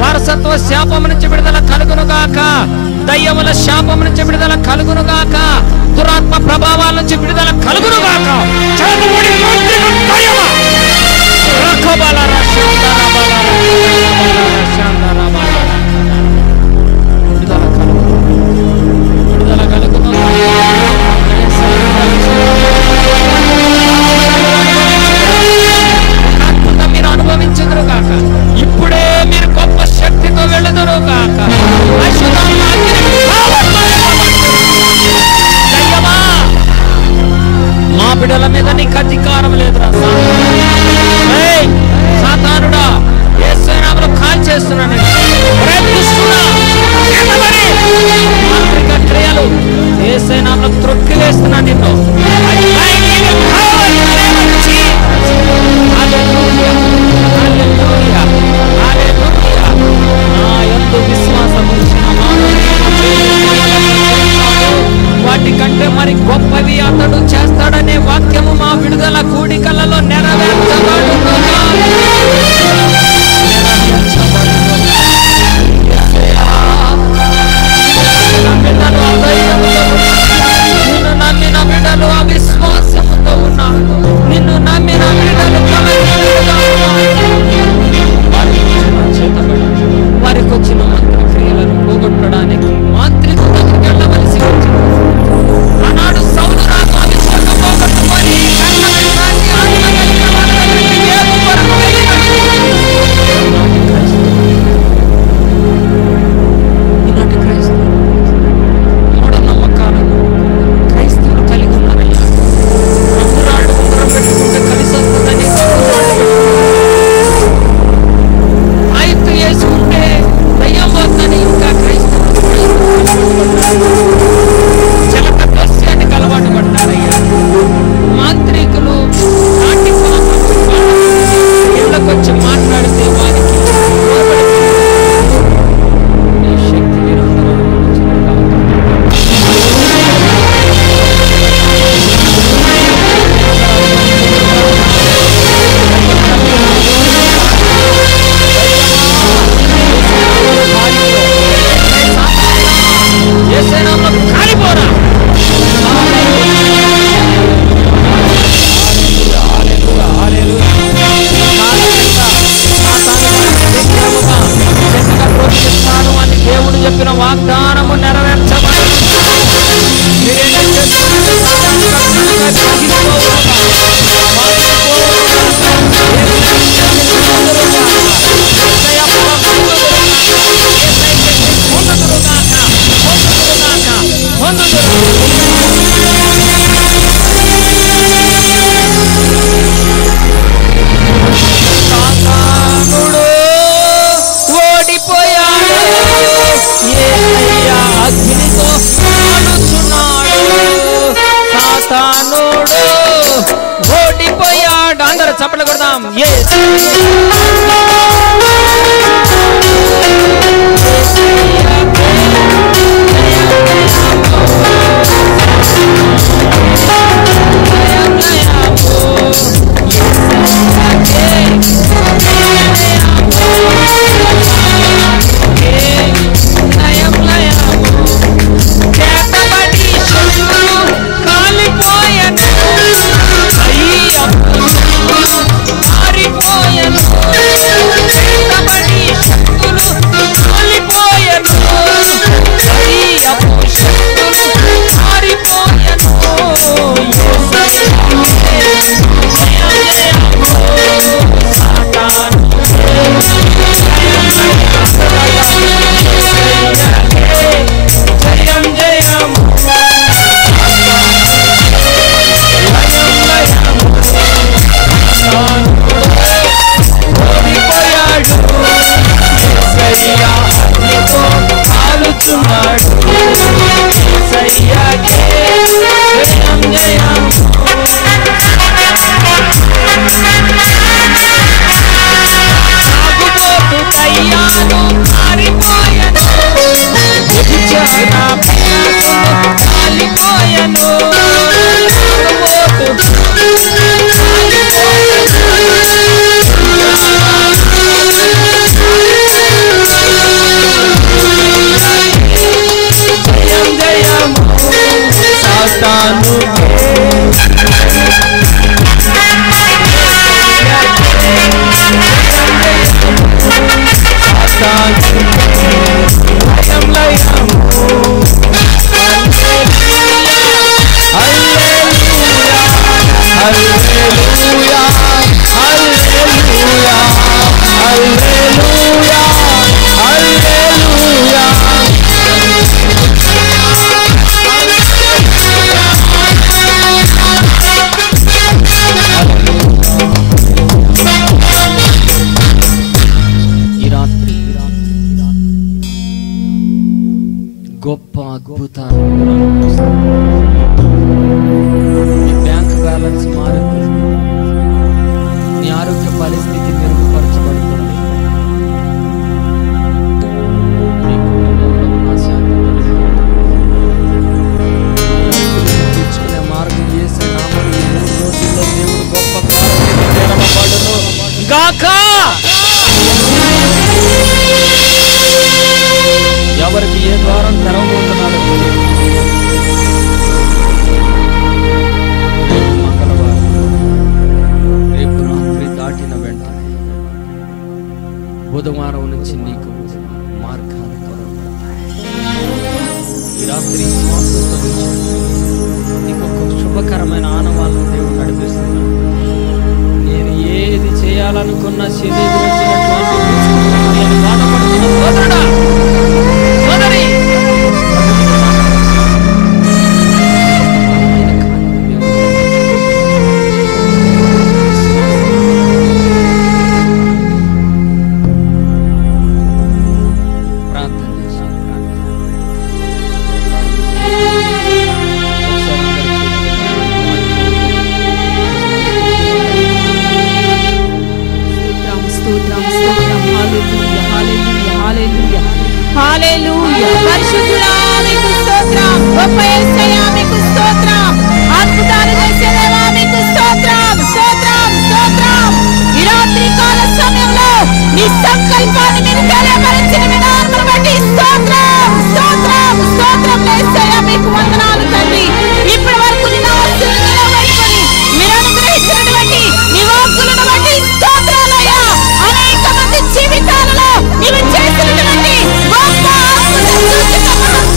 వారసత్వ శాపం నుంచి విడుదల కలుగును గాక, దయ్యముల శాపం నుంచి విడుదల కలుగును గాక, దురాత్మ ప్రభావాల నుంచి విడుదల కలుగును గాక. చదువుడి మంత్రికు దయ్యమా రఖబల రషందరబల రషందరబల విడుదల కలుగును, విడుదల కలుగును. మీరు అనుభవించుదురు గాక, ఇప్పుడే మీరు గొప్ప శక్తితో వెళ్ళదురు గాక. మీద నీకు అధికారం లేదురా సాతానుడా. యేసు నామములో కాల్ చేస్తున్నాను. మాంత్రిక క్రియలు యేసు నామములో త్రొక్కివేస్తున్నా నిన్ను. వాటి కంటే మరి గొప్పవి అతడు చేస్తాడనే వాక్యము మా విడుదల కూడికలలో నెరవేర్చబడును. నిన్ను నమ్మిన బిడ్డలు అవిశ్వాసముతో ఉన్నారు. నిన్ను నమ్మిన బిడ్డలు వారికి వచ్చిన మంత్ర క్రియలను పోగొట్టడానికి మాంత్రికుల దగ్గరికి వెళ్ళవలసి వచ్చింది. ఆనాడు సౌలు రాజు అభిషేకం పోగొట్టుకొని ఈనాటి క్రైస్తవులు మూఢనమ్మకాలను క్రైస్తవులు కలిగి ఉన్నారయ్యా. రంగురాళ్ళు ఉంగరం పెట్టుకుంటే కలిసి వస్తుందని ఆయుత్తు వేసుకుంటే దయ్యం వద్దని ఇంకా క్రైస్తవులు చలక దృశ్యానికి అలవాటు పడ్డారయ్యా. మాంత్రికులు నాటి ఇళ్ళకొచ్చి మాట్లాడితే వారికి శక్తి వీరందరూ కాలిపోరా. అని దేవుడు చెప్పిన వాగ్దానము నెరవేర్చబడి ఓడిపోయాడు. యేసయ్యా అగ్నితో కాలుచున్నాడు. సాతానుడు ఓడిపోయాడు. అందరూ చప్పట్లు కొడదాం. కాలిపోయాను. పరిస్థితి మెరుగుపరచబడుతుంది. మీ కుటుంబంలో మనశ్శాంతి తెచ్చుకునే మార్గం చేసే నామలు ఈ 3 రోజుల్లో దేవుడు గొప్ప కార్యం తెరవబడును గాక. ఎవరికి ఏ ద్వారం తెరవబోతున్నాడో మంగళవారం రేపు రాత్రి దాటిన వెంటనే బుధవారం నుంచి నీకు మార్గాలు తెరవబడతాయి. ఈ రాత్రి శ్వాసంతో నీకు ఒక శుభకరమైన ఆనవాళ్ళను దేవుడు నడిపిస్తున్నాడు. నేను ఏది చేయాలనుకున్న శరీరం వచ్చినటువంటి నేను బాధపడుతున్న సోదరుడా సోదరి, ప్రార్థన చేశాను. హల్లెలూయా. పరిశుద్ధుడా మీకు స్తోత్రం. గొప్ప యేసయ్యా మీకు స్తోత్రం. అద్భుతాలు చేసే దేవా మీకు స్తోత్రం స్తోత్రం స్తోత్రం. ఈ రాత్రి కాల సమయంలో నీ సంకల్పాన్ని మీరు తెలియపరిచిన విధానం బట్టి స్తోత్రం స్తోత్రం స్తోత్రం. యేసయ్యా మీకు వందనాలు తండ్రి. ఇప్పటి వరకు నీ ఆశీర్వాదాలు నిలబెట్టుకొని మీరు అనుగ్రహించినటువంటి నీ వాక్కులను బట్టి స్తోత్రాలయ్యా. అనేక మంది జీవితాలలో నీవు చేసినటువంటి గొప్ప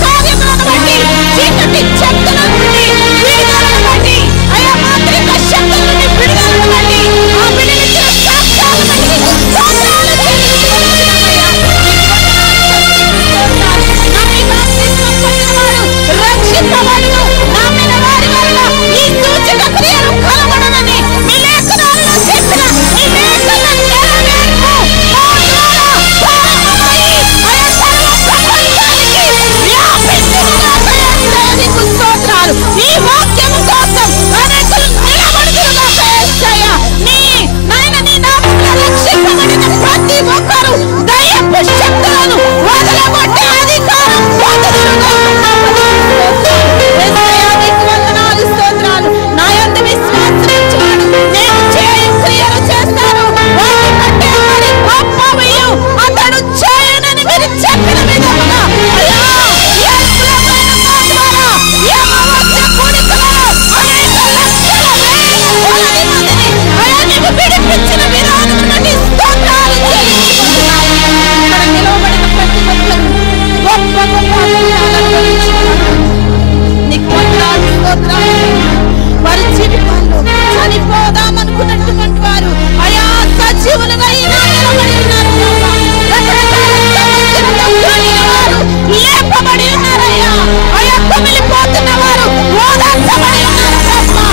కార్యములను బట్టి, చీకటి శక్తుల నుండి విడుదలను బట్టి, అయా మాంత్రిక శక్తుల నుండి విడుదలను బట్టి, ఆ విడిచిన సాక్ష్యాలను బట్టి నీకు స్తోత్రాలు చెల్లించుకుంటున్నామయ్యా. నమ్మి బాప్తిస్మం పొందినవాడు రక్షింపబడును. నమ్మిన వారి వలన ఈ సూచక క్రియలు కలగడనని మీ లేఖనాలలో చెప్పిన ఈ లేఖన నెరవేర్పు నీకు స్తోత్రాలు. ఈ వాక్యము కోసం అనేకులు నిలబడుతురుగాక యేసయ్యా. నీ నామములో రక్షింపబడిన ప్రతి ఒక్కరు దయ్యపు శక్తులను వదలగొట్టే అధికారం పొందుదురుగాక. యేసయ్యా నీకు వందనాలు స్తోత్రాలు. నా యందు విశ్వాసించువాడు నేను చేయు క్రియలు చేస్తాను, వాటి కంటే మరి గొప్పవియు అతడు చేయనని మీరు చెప్పిన విధముగా అయ్యా యేసులమైన నా ద్వారా యెహోవా కూడికలలో అనేక లక్షల వేల మందిని అయ్యా నీవు విడిపించిన విధానం బట్టి స్తోత్రాలు చెల్లించుకుంటున్నాను. ఇక్కడ నిలవబడిన ప్రతి ఒక్కరు గొప్ప గొప్ప అద్భుతాలను గురించుకున్నారు. నీకు వందనాలు స్తోత్రాలు. వారి జీవితాల్లో చనిపోదామనుకున్నటువంటి వారు అయా సజీవులుగా ఈనాడు నిలబడి ఉన్నారు ప్రభా. రకరకాల సమస్యలతో కూడిన వారు లేపబడి ఉన్నారయ్యా. అయా కుమిలిపోతున్న వారు ఓదార్చబడి ఉన్నారు ప్రభా.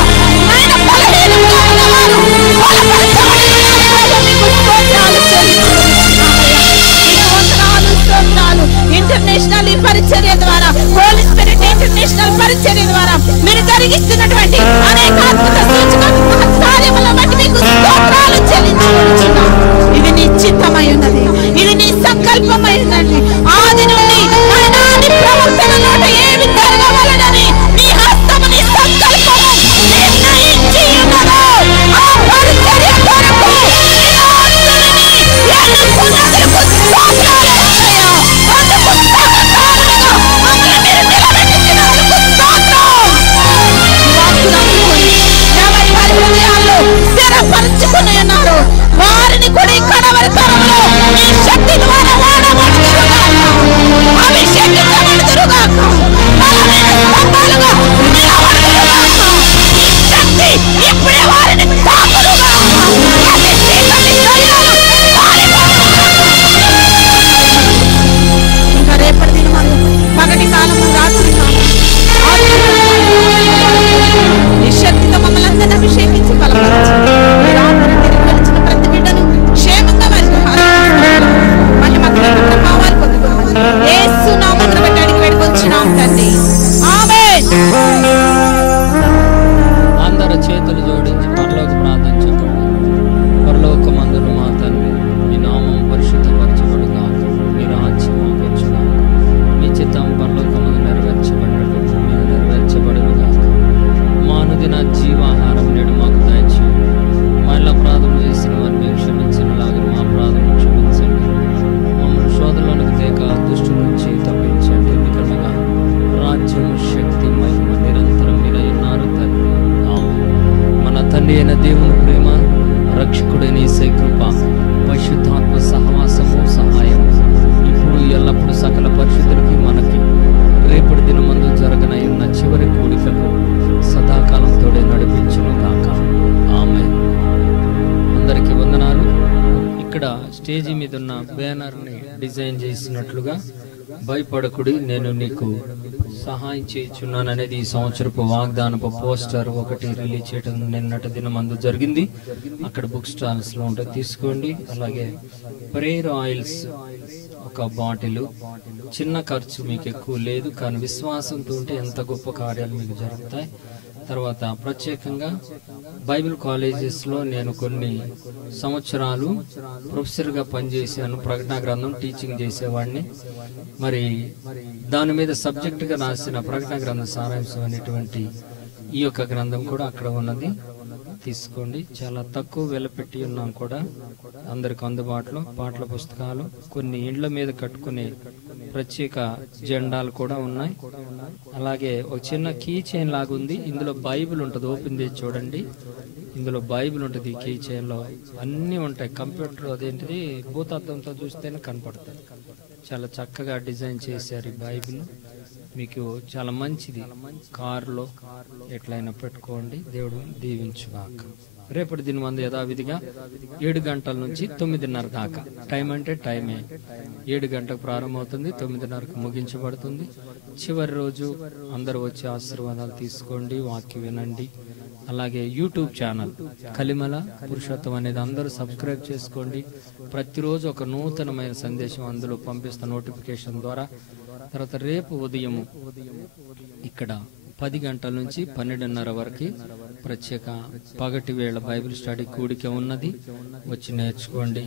ఆయన బలహీనంగా ఉన్నవారు బలపరచబడి ఉన్నారు ప్రభా. మీకు స్తోత్రాలు చెల్లించుకుంటున్నామయ్యా. మీకు వందనాలు స్తోత్రాలు. ఇంటర్నేషనల్ ఈ పరిచర్య ద్వారా, హోలీ స్పిరిట్ ఇంటర్నేషనల్ పరిచర్య ద్వారా మీరు జరిగిస్తున్నటువంటి అనేక అద్భుత సూచక కార్యముల బట్టి మీకు స్తోత్రాలు చెల్లించుకుంటున్నాం. ఇది నీ చిత్తమై ఉన్నది, ఇది నీ సంకల్పమై ఉన్నది. ఆది నుండి నాయనా నీ ప్రవర్తనలో ఏమి జరగవలనని నీ హస్తము నీ సంకల్పము నిర్ణయించి ఉన్నదో ఆ పరిచర్య కొరకు నిరాశలని ఎన్నుకున్నందుకు స్తోత్రాలు యేసయ్యా. అందుకు సహకారులుగా మమ్మల్ని మీరు నిలబెట్టినందుకు స్తోత్రం. వాక్కును అందుకొని ఎవరి వారి హృదయాల్లో స్థిరపరచుకుని ఉన్నారు వారిని కూడా ఈ కడవరి తరంలో ఈ శక్తి ద్వారా వాడబడుదురుగాక, అభిషేకించబడుదురుగాక, బలమైన స్తంభాలుగా నిలబడుదురుగాక. ఈ శక్తి ఇప్పుడే వారిని తాకుదుగాక. ప్రతి చీకటి దయ్యాలు పారిపోవుగాక. ఇంకా రేపటి దినమందు పగటి కాలము రాత్రి కాలము ఈ శక్తితో మమ్మల్ని అందరినీ అభిషేకించి బలపరచు. ఈ రాత్రి తిరిగి వచ్చిన ప్రతి బిడ్డను క్షేమంగా వారికి మహిమ తండ్రి అయిన దేవుని ప్రేమ, రక్షకుడైన యేసు కృప, పరిశుద్ధాత్మ సహవాసము, సహాయం ఇప్పుడు ఎల్లప్పుడు సకల పరిశుద్ధులకి మనకి రేపటి దినమందు జరగనయున్న చివరి కూడికకు సదాకాలం తోడే నడిపించును గాక. ఆమేన్. అందరికీ వందనాలు. ఇక్కడ స్టేజి మీద ఉన్న బ్యానర్ని డిజైన్ చేసినట్లుగా భయపడకుడి, నేను నీకు సహాయం చేయుచున్నాను అనేది ఈ సంవత్సరపు వాగ్దానపు పోస్టర్ ఒకటి రిలీజ్ చేయడం నిన్నటి దినమందు జరిగింది. అక్కడ బుక్ స్టాల్స్ లో ఉంటే తీసుకోండి. అలాగే ప్రేయర్ ఆయిల్స్ ఒక బాటిల్, చిన్న ఖర్చు, మీకు ఎక్కువ లేదు, కానీ విశ్వాసంతో ఉంటే ఎంత గొప్ప కార్యాలు మీకు జరుగుతాయి. తర్వాత ప్రత్యేకంగా బైబిల్ కాలేజెస్ లో నేను కొన్ని సంవత్సరాలు ప్రొఫెసర్ గా పనిచేశాను. ప్రకటన గ్రంథం టీచింగ్ చేసేవాడిని. మరి దాని మీద సబ్జెక్ట్ గా రాసిన ప్రకటన గ్రంథ సారాంశం అనేటువంటి ఈ యొక్క గ్రంథం కూడా అక్కడ ఉన్నది, తీసుకోండి. చాలా తక్కువ వెల పెట్టి ఉన్నాం కూడా, అందరికి అందుబాటులో. పాటల పుస్తకాలు, కొన్ని ఇండ్ల మీద కట్టుకునే ప్రత్యేక జెండాలు కూడా ఉన్నాయి. అలాగే ఒక చిన్న కీ చైన్ లాగా ఉంది, ఇందులో బైబిల్ ఉంటుంది, ఓపెన్ చేసి చూడండి. ఇందులో బైబిల్ ఉంటుంది. ఈ కీ చైన్ లో అన్ని ఉంటాయి. కంప్యూటర్ అదేంటిది భూతత్వంతో చూస్తేనే కనపడుతుంది. చాలా చక్కగా డిజైన్ చేశారు ఈ బైబిల్. మీకు చాలా మంచిది, కారులో ఎట్లయినా పెట్టుకోండి. దేవుడు దీవించుగాక. రేపటి దినమందు యథావిధిగా 7 గంటల నుంచి 9:30 దాకా, టైం అంటే టైమే. 7 గంటలకు ప్రారంభమవుతుంది, 9:30కు ముగించబడుతుంది. చివరి రోజు అందరూ వచ్చి ఆశీర్వాదాలు తీసుకోండి, వాక్యం వినండి. అలాగే యూట్యూబ్ ఛానల్ కలిమల పురుషోత్తం అనేది అందరూ సబ్స్క్రైబ్ చేసుకోండి. ప్రతిరోజు ఒక నూతనమైన సందేశం అందులో పంపిస్తున్న నోటిఫికేషన్ ద్వారా. తర్వాత రేపు ఉదయం ఇక్కడ 10 గంటల నుంచి 12:30 వరకు ప్రత్యేక పగటి వేళ బైబిల్ స్టడీ కూడిక ఉన్నది, వచ్చి నేర్చుకోండి.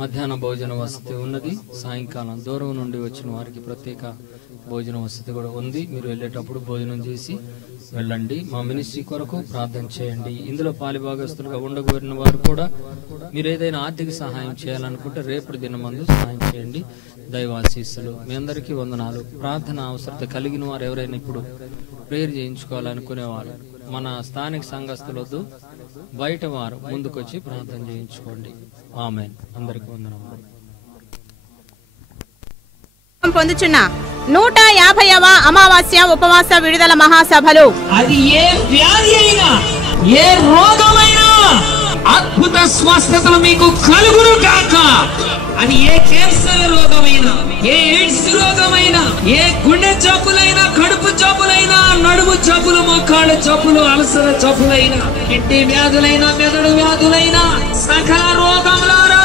మధ్యాహ్న భోజన వసతి ఉన్నది. సాయంకాలం దూరం నుండి వచ్చిన వారికి ప్రత్యేక భోజన వసతి కూడా ఉంది. మీరు వెళ్ళేటప్పుడు భోజనం చేసి వెళ్ళండి. మా మినిస్ట్రీ కొరకు ప్రార్థన చేయండి. ఇందులో పాలిభాగస్తులుగా ఉండగోరిన వారు కూడా మీరు ఏదైనా ఆర్థిక సహాయం చేయాలనుకుంటే రేపటి దినమందు సహాయం చేయండి. దైవాశీస్సులు. మీ అందరికీ వందనాలు. ప్రార్థన అవసరత కలిగిన వారు ఎవరైనా ఇప్పుడు ప్రేయర్ చేయించుకోవాలనుకునేవారు, మన స్థానిక సంఘస్థులొద్దు, బయట వారు ముందుకొచ్చి ప్రార్థన చేయించుకోండి. ఆమేన్. అందరికీ వందనాలు. పొందుచున్న 150వ అమావాస్య ఉపవాస విడుదల మహాసభలు, అది ఏ వ్యాధి అయినా, ఏ రోగమైనా అద్భుత స్వస్థతలు మీకు కలుగును గాక. అది ఏ క్యాన్సర్ రోగమైనా, ఏ ఎయిడ్స్ రోగమైనా, ఏ గుండె జబ్బులైనా, కడుపు జబ్బులైనా, నడుము జబ్బులు, మోకాళ్ళ జబ్బులు, అలసర జబ్బులైనా, కిడ్నీ వ్యాధులైనా, మెదడు వ్యాధులైనా, సకల రోగములారా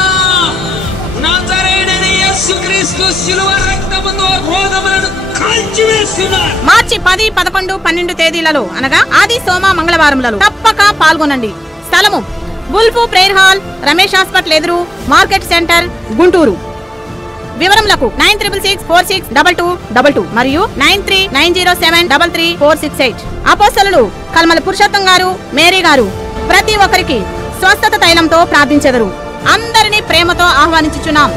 నజరేయుడైన యేసుక్రీస్తు శిలువ రక్తముతో రోగములను కాల్చివేస్తున్నారు. మార్చి 10, 11, 12 తేదీలలో అనగా ఆది, సోమ, మంగళవారములలో తప్పక పాల్గొనండి. స్థలము బుల్పు ప్రేయర్ హాల్, రమేష్ హాస్పిటల్ ఎదురు, మార్కెట్ సెంటర్, గుంటూరు. వివరములకు 9366462222 మరియు 9390733468. అపోస్తలులు కల్మల పురుషోత్తం గారు, మేరీ గారు ప్రతి ఒక్కరికి స్వస్థత తైలంతో ప్రార్థించెదరు. అందరినీ ప్రేమతో ఆహ్వానించుచున్నాం.